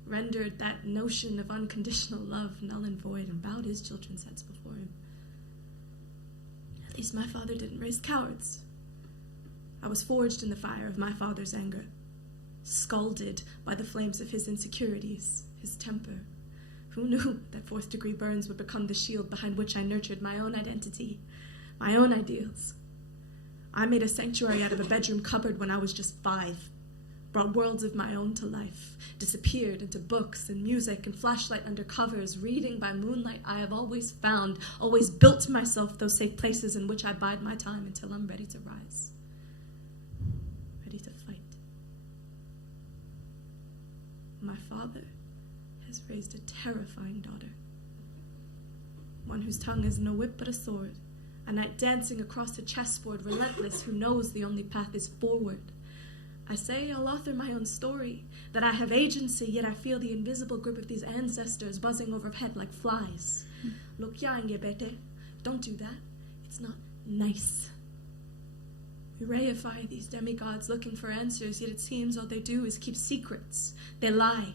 Rendered that notion of unconditional love null and void, and bowed his children's heads before him. At least my father didn't raise cowards. I was forged in the fire of my father's anger, scalded by the flames of his insecurities, his temper. Who knew that fourth-degree burns would become the shield behind which I nurtured my own identity, my own ideals? I made a sanctuary out of a bedroom cupboard when I was just 5. Brought worlds of my own to life, disappeared into books and music and flashlight under covers, reading by moonlight. I have always found, always built myself those safe places in which I bide my time until I'm ready to rise, ready to fight. My father has raised a terrifying daughter, one whose tongue is no whip but a sword, a knight dancing across a chessboard, relentless, who knows the only path is forward. I say I'll author my own story, that I have agency, yet I feel the invisible grip of these ancestors buzzing overhead like flies. Look yange bete, don't do that. It's not nice. We reify these demigods looking for answers, yet it seems all they do is keep secrets. They lie,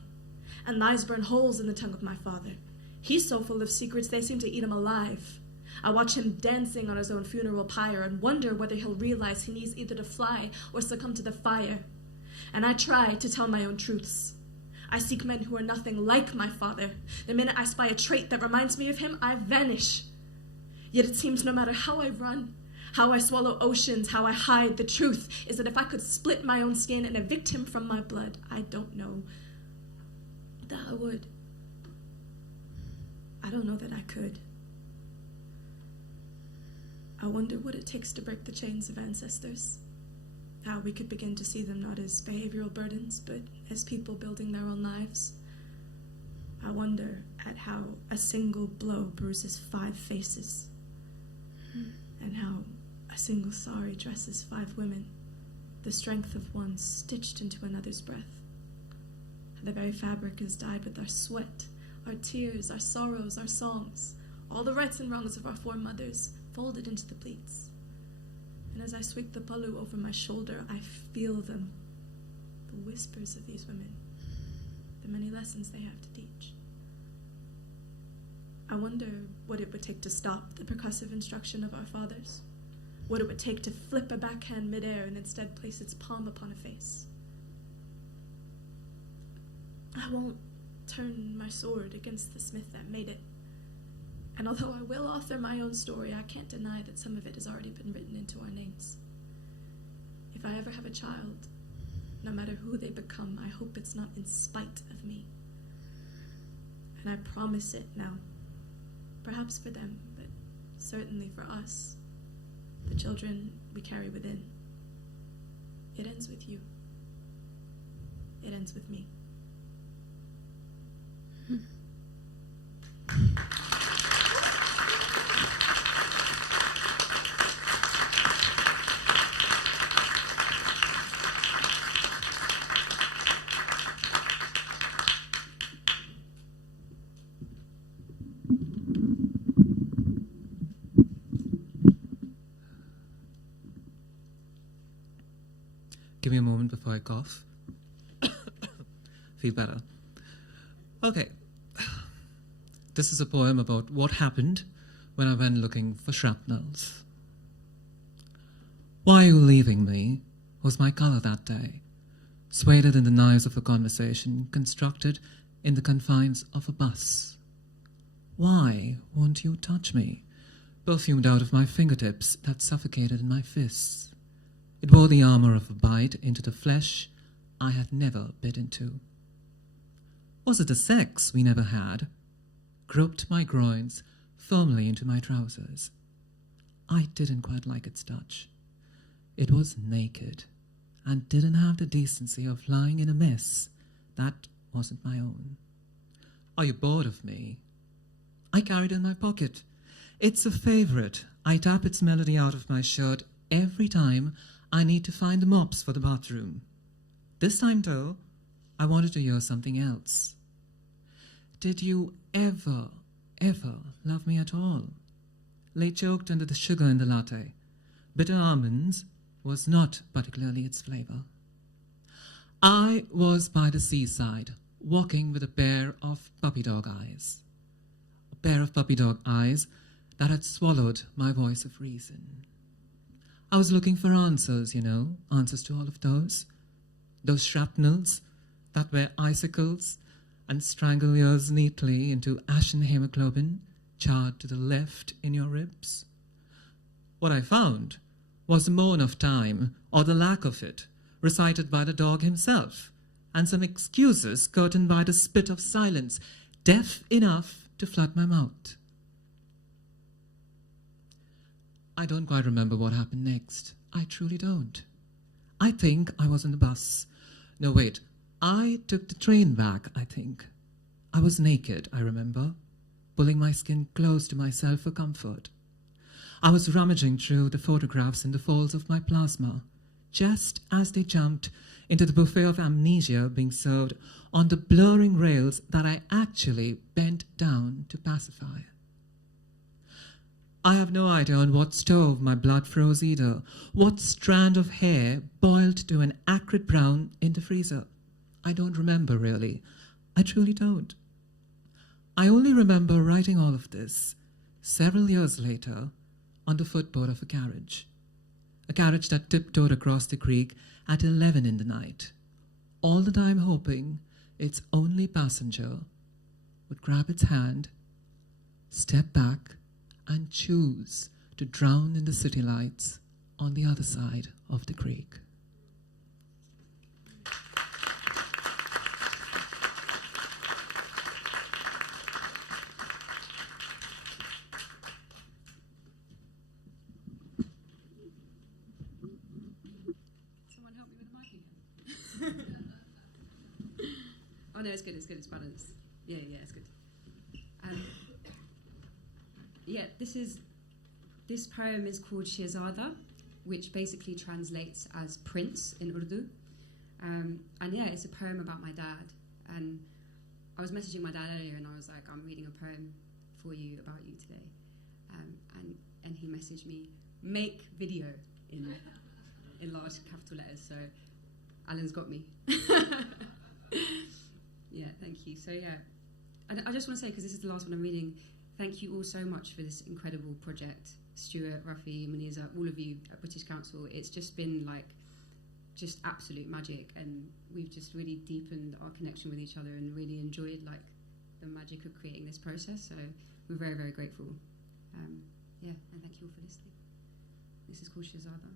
and lies burn holes in the tongue of my father. He's so full of secrets they seem to eat him alive. I watch him dancing on his own funeral pyre and wonder whether he'll realize he needs either to fly or succumb to the fire. And I try to tell my own truths. I seek men who are nothing like my father. The minute I spy a trait that reminds me of him, I vanish. Yet it seems no matter how I run, how I swallow oceans, how I hide, the truth is that if I could split my own skin and evict him from my blood, I don't know that I would. I don't know that I could. I wonder what it takes to break the chains of ancestors. How we could begin to see them not as behavioral burdens, but as people building their own lives. I wonder at how a single blow bruises 5 faces, and how a single sari dresses 5 women, the strength of one stitched into another's breath. The very fabric is dyed with our sweat, our tears, our sorrows, our songs, all the rights and wrongs of our foremothers, folded into the pleats. And as I sweep the palu over my shoulder, I feel them, the whispers of these women, the many lessons they have to teach. I wonder what it would take to stop the percussive instruction of our fathers. What it would take to flip a backhand midair and instead place its palm upon a face. I won't turn my sword against the smith that made it. And although I will author my own story, I can't deny that some of it has already been written into our names. If I ever have a child, no matter who they become, I hope it's not in spite of me. And I promise it now. Perhaps for them, but certainly for us, the children we carry within. It ends with you. It ends with me. Give me a moment before I cough. Feel better. Okay. This is a poem about what happened when I went looking for shrapnels. Why you leaving me was my colour that day, swathed in the knives of a conversation constructed in the confines of a bus. Why won't you touch me, perfumed out of my fingertips that suffocated in my fists? It wore the armour of a bite into the flesh I had never bit into. Was it the sex we never had? Groped my groins firmly into my trousers. I didn't quite like its touch. It was naked and didn't have the decency of lying in a mess that wasn't my own. Are you bored of me? I carry it in my pocket. It's a favourite. I tap its melody out of my shirt every time I need to find the mops for the bathroom. This time, though, I wanted to hear something else. Did you ever love me at all? Lay choked under the sugar in the latte. Bitter almonds was not particularly its flavour. I was by the seaside, walking with a pair of puppy dog eyes. A pair of puppy dog eyes that had swallowed my voice of reason. I was looking for answers, answers to all of those shrapnels that were icicles and strangle yours neatly into ashen hemoglobin charred to the left in your ribs. What I found was the moan of time, or the lack of it, recited by the dog himself, and some excuses curtained by the spit of silence, deaf enough to flood my mouth. I don't quite remember what happened next. I truly don't. I think I was on the bus. No, wait. I took the train back, I think. I was naked, I remember, pulling my skin close to myself for comfort. I was rummaging through the photographs in the folds of my plasma, just as they jumped into the buffet of amnesia being served on the blurring rails that I actually bent down to pacify. I have no idea on what stove my blood froze either, what strand of hair boiled to an acrid brown in the freezer. I don't remember, really. I truly don't. I only remember writing all of this several years later on the footboard of a carriage that tiptoed across the creek at 11 in the night, all the time hoping its only passenger would grab its hand, step back, and choose to drown in the city lights on the other side of the creek. Someone help me with the mic again. Oh no, it's good, it's balanced. Yeah, it's good. This poem is called Shehzada, which basically translates as prince in Urdu. It's a poem about my dad. And I was messaging my dad earlier and I was like, I'm reading a poem for you about you today. And he messaged me, make video in large capital letters. So Alan's got me. Yeah, thank you. So yeah, I just want to say, because this is the last one I'm reading, thank you all so much for this incredible project. Stuart, Rafi, Maniza, all of you at British Council. It's just been like just absolute magic, and we've just really deepened our connection with each other and really enjoyed like the magic of creating this process. So we're very, very grateful. Yeah, and thank you all for listening. This is called Shahzada.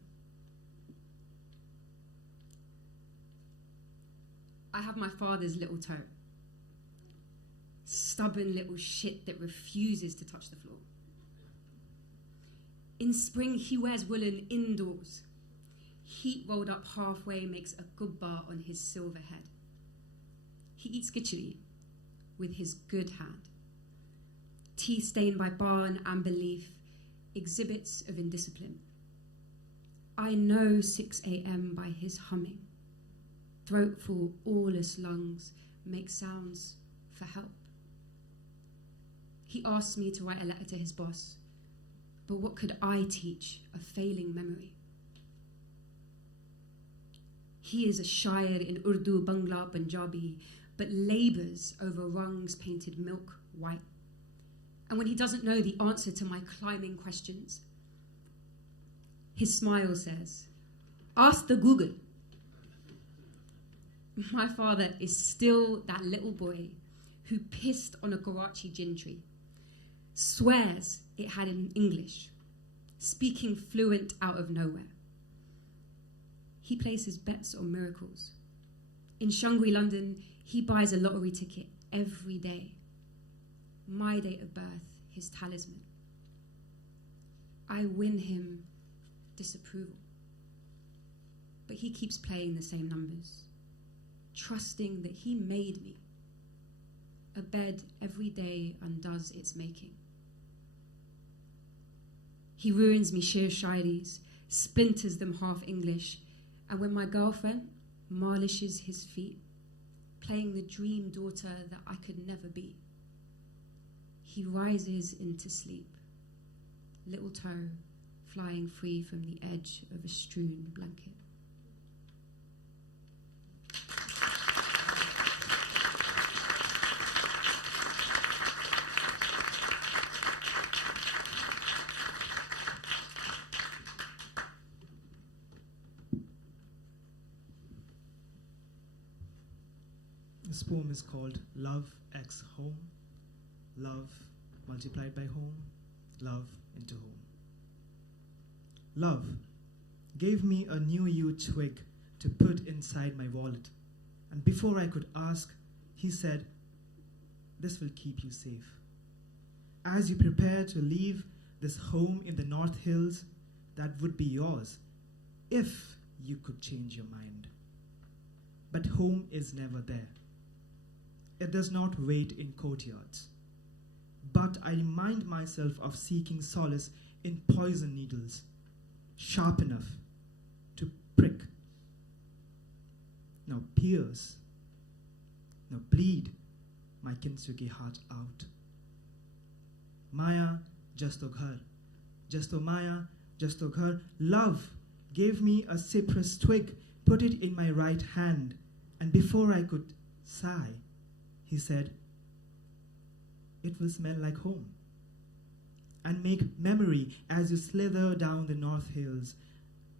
I have my father's little toe. Stubborn little shit that refuses to touch the floor. In spring, he wears woolen indoors. Heat rolled up halfway makes a gubba on his silver head. He eats khichdi with his good hand. Teeth stained by bar and amber leaf, exhibits of indiscipline. I know 6 a.m. by his humming. Throatful, aweless lungs make sounds for help. He asks me to write a letter to his boss, but what could I teach a failing memory? He is a shair in Urdu, Bangla, Punjabi, but labours over rungs painted milk white. And when he doesn't know the answer to my climbing questions, his smile says, "Ask the Google." My father is still that little boy who pissed on a Karachi gin tree, swears it had in English, speaking fluent out of nowhere. He places bets on miracles. In Shangri, London, he buys a lottery ticket every day. My date of birth, his talisman. I win him disapproval. But he keeps playing the same numbers, trusting that he made me. A bed every day undoes its making. He ruins me shir shairis, splinters them half English, and when my girlfriend marlishes his feet, playing the dream daughter that I could never be, he rises into sleep, little toe flying free from the edge of a strewn blanket. This poem is called Love X Home. Love multiplied by home, love into home. Love gave me a new yew twig to put inside my wallet, and before I could ask, he said, "This will keep you safe. As you prepare to leave this home in the North Hills that would be yours, if you could change your mind. But home is never there. It does not wait in courtyards. But I remind myself of seeking solace in poison needles, sharp enough to prick. Now pierce, now bleed my kintsugi heart out. Maya, just ghar, just Maya, just ghar. Love gave me a cypress twig, put it in my right hand, and before I could sigh, he said, "It will smell like home, and make memory as you slither down the North Hills.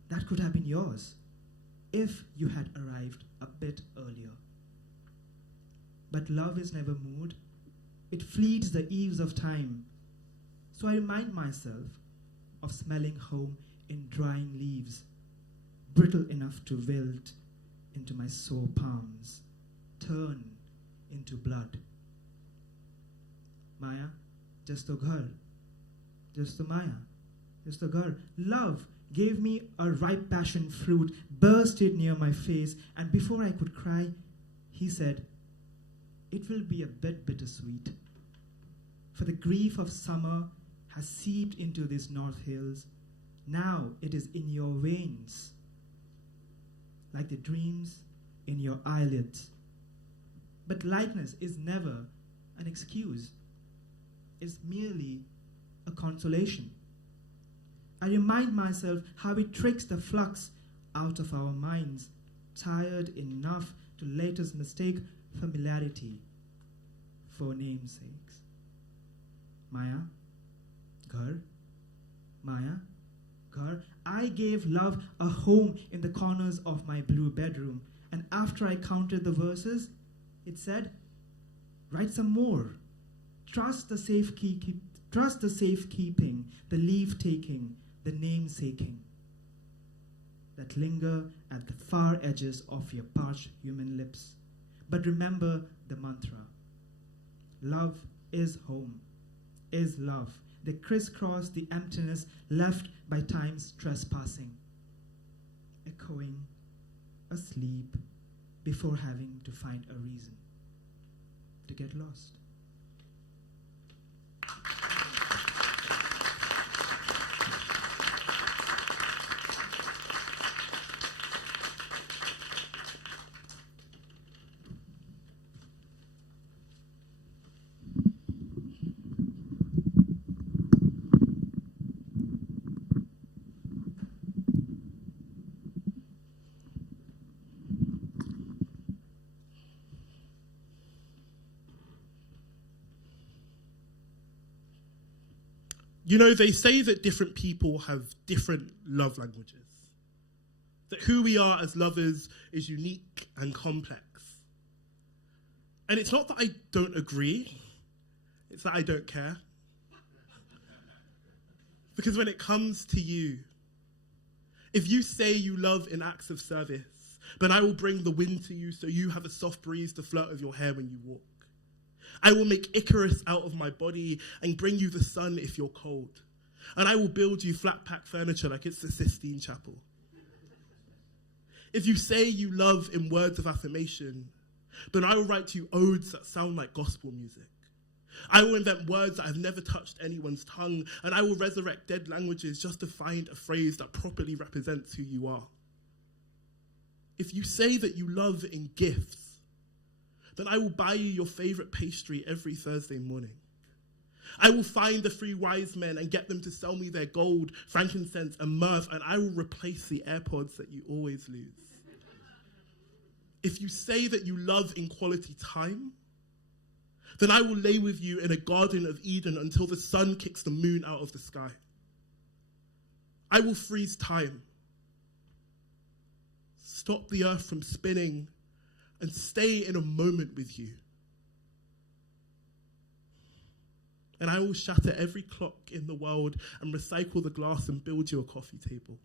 That could have been yours if you had arrived a bit earlier." But love is never moved. It fleets the eves of time. So I remind myself of smelling home in drying leaves, brittle enough to wilt into my sore palms, turn into blood. Maya, just to ghar, just to Maya, just to ghar. Love gave me a ripe passion fruit, burst it near my face, and before I could cry, he said, "It will be a bit bittersweet, for the grief of summer has seeped into these North Hills. Now it is in your veins, like the dreams in your eyelids. But likeness is never an excuse. It's merely a consolation. I remind myself how it tricks the flux out of our minds, tired enough to let us mistake familiarity for namesakes. Maya, ghar, Maya, ghar. I gave love a home in the corners of my blue bedroom, and after I counted the verses, it said, write some more. Trust the safekeeping, the leave-taking, the namesaking that linger at the far edges of your parched human lips. But remember the mantra. Love is home, is love. They crisscross the emptiness left by time's trespassing, echoing, asleep, before having to find a reason to get lost. You know, they say that different people have different love languages. That who we are as lovers is unique and complex. And it's not that I don't agree, it's that I don't care. Because when it comes to you, if you say you love in acts of service, then I will bring the wind to you so you have a soft breeze to flirt with your hair when you walk. I will make Icarus out of my body and bring you the sun if you're cold. And I will build you flat pack furniture like it's the Sistine Chapel. If you say you love in words of affirmation, then I will write you odes that sound like gospel music. I will invent words that have never touched anyone's tongue, and I will resurrect dead languages just to find a phrase that properly represents who you are. If you say that you love in gifts, then I will buy you your favorite pastry every Thursday morning. I will find the 3 wise men and get them to sell me their gold, frankincense, and myrrh, and I will replace the AirPods that you always lose. If you say that you love in quality time, then I will lay with you in a garden of Eden until the sun kicks the moon out of the sky. I will freeze time, stop the earth from spinning, and stay in a moment with you. And I will shatter every clock in the world and recycle the glass and build you a coffee table.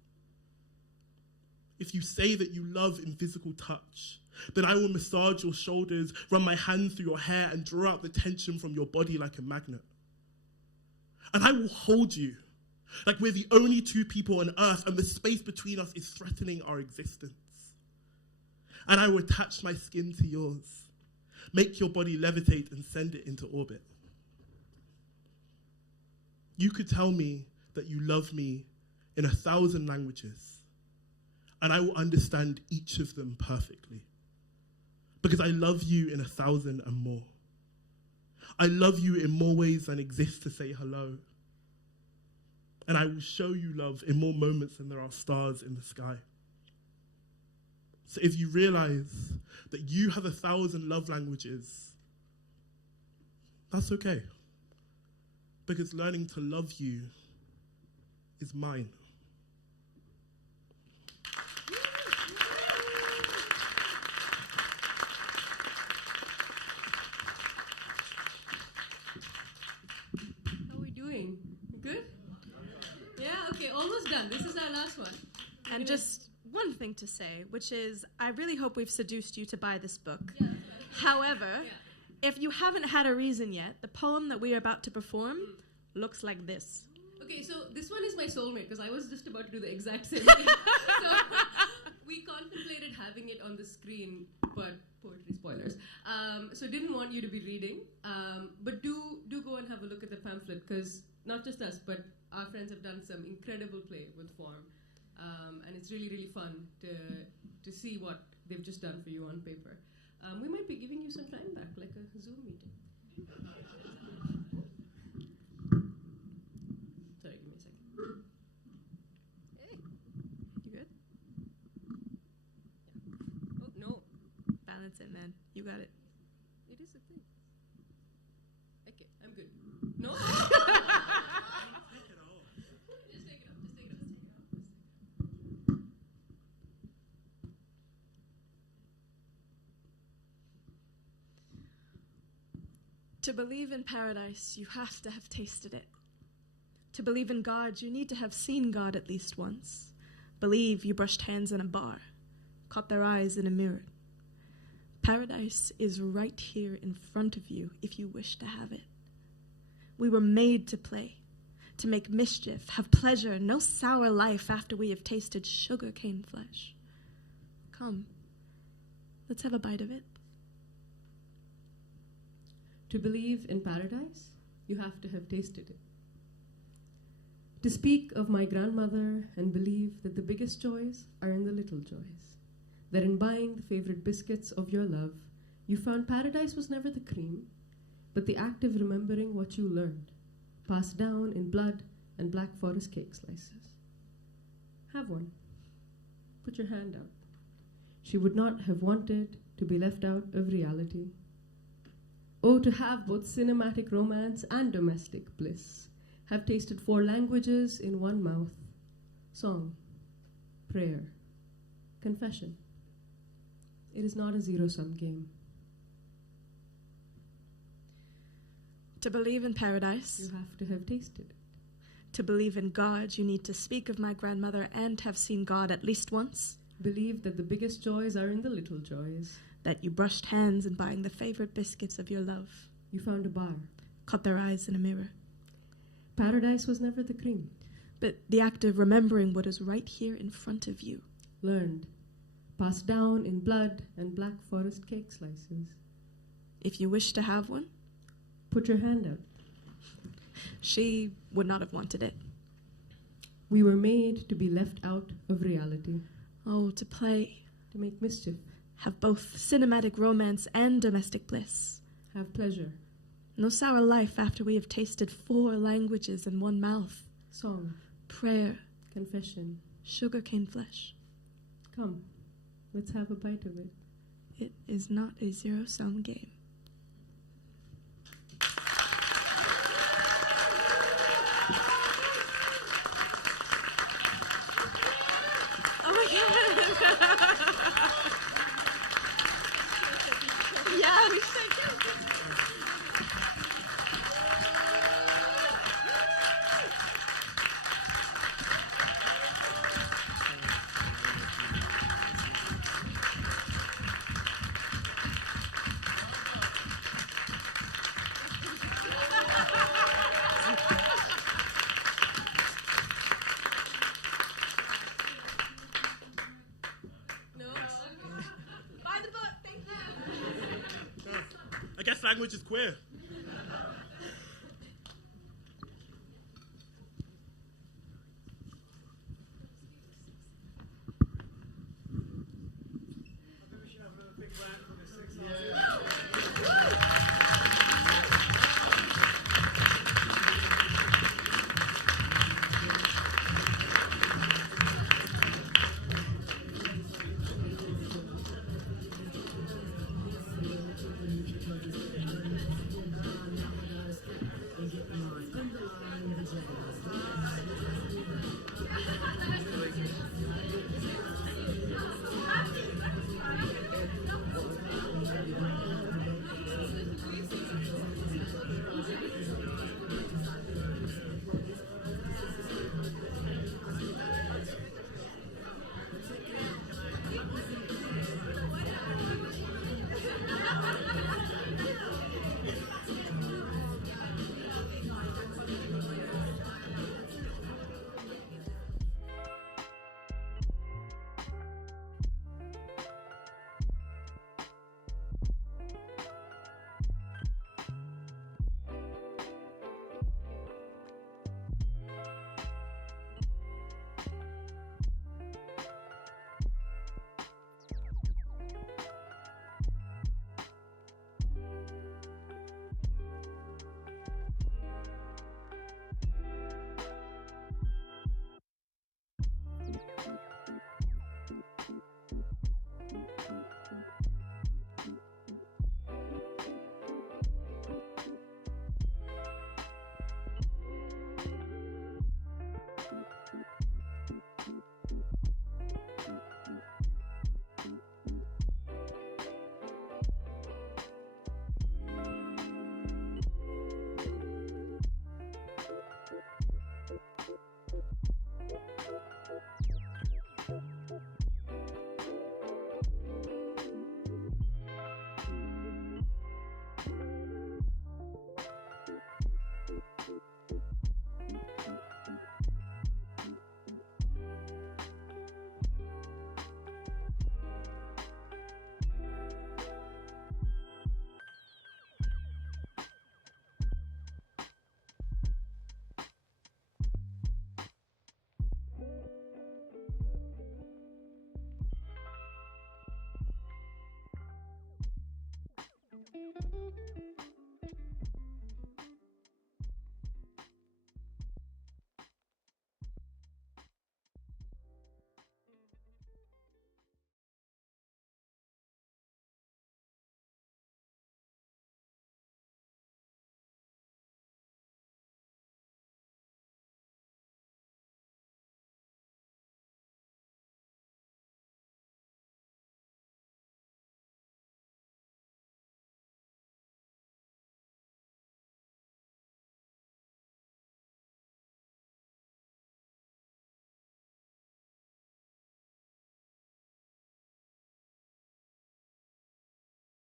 If you say that you love in physical touch, then I will massage your shoulders, run my hands through your hair, and draw out the tension from your body like a magnet. And I will hold you like we're the only 2 people on earth and the space between us is threatening our existence. And I will attach my skin to yours, make your body levitate and send it into orbit. You could tell me that you love me in 1,000 languages, and I will understand each of them perfectly. Because I love you in 1,000 and more. I love you in more ways than exist to say hello. And I will show you love in more moments than there are stars in the sky. So if you realize that you have 1,000 love languages, that's okay. Because learning to love you is mine. How are we doing? Good? Yeah, okay, almost done. This is our last one. And just one thing to say, which is, I really hope we've seduced you to buy this book. Yeah. However, if you haven't had a reason yet, the poem that we are about to perform looks like this. Okay, so this one is my soulmate, because I was just about to do the exact same thing. So we contemplated having it on the screen, but poetry spoilers. So didn't want you to be reading, but do go and have a look at the pamphlet, because not just us, but our friends have done some incredible play with form, and it's really, really fun to see what they've just done for you on paper. We might be giving you some time back, like a Zoom meeting. Sorry, give me a second. Hey, You good? yeah. Oh, no. Balance it, man. You got it. It is a thing. Okay, I'm good. No? To believe in paradise, you have to have tasted it. To believe in God, you need to have seen God at least once. Believe you brushed hands in a bar, caught their eyes in a mirror. Paradise is right here in front of you if you wish to have it. We were made to play, to make mischief, have pleasure, no sour life after we have tasted sugarcane flesh. Come, let's have a bite of it. To believe in paradise, you have to have tasted it. To speak of my grandmother and believe that the biggest joys are in the little joys, that in buying the favorite biscuits of your love, you found paradise was never the cream, but the act of remembering what you learned, passed down in blood and Black Forest cake slices. Have one. Put your hand out. She would not have wanted to be left out of reality. Oh, to have both cinematic romance and domestic bliss, have tasted 4 languages in one mouth, song, prayer, confession. It is not a zero-sum game. To believe in paradise, You have to have tasted it. to believe in God, you need to speak of my grandmother and have seen God at least once. Believe that the biggest joys are in the little joys. That you brushed hands in buying the favorite biscuits of your love, You found a bar. caught their eyes in a mirror. Paradise was never the cream. But the act of remembering what is right here in front of you. Learned. Passed down in blood and Black Forest cake slices. If you wish to have one, Put your hand out. she would not have wanted it. We were made to be left out of reality, Oh, to play, to make mischief, have both cinematic romance and domestic bliss. have pleasure, No sour life after we have tasted 4 languages in one mouth. song, Prayer, confession. sugarcane flesh. Come, let's have a bite of it. It is not a zero-sum game. Oh my god! Yeah, we should. I guess language is queer.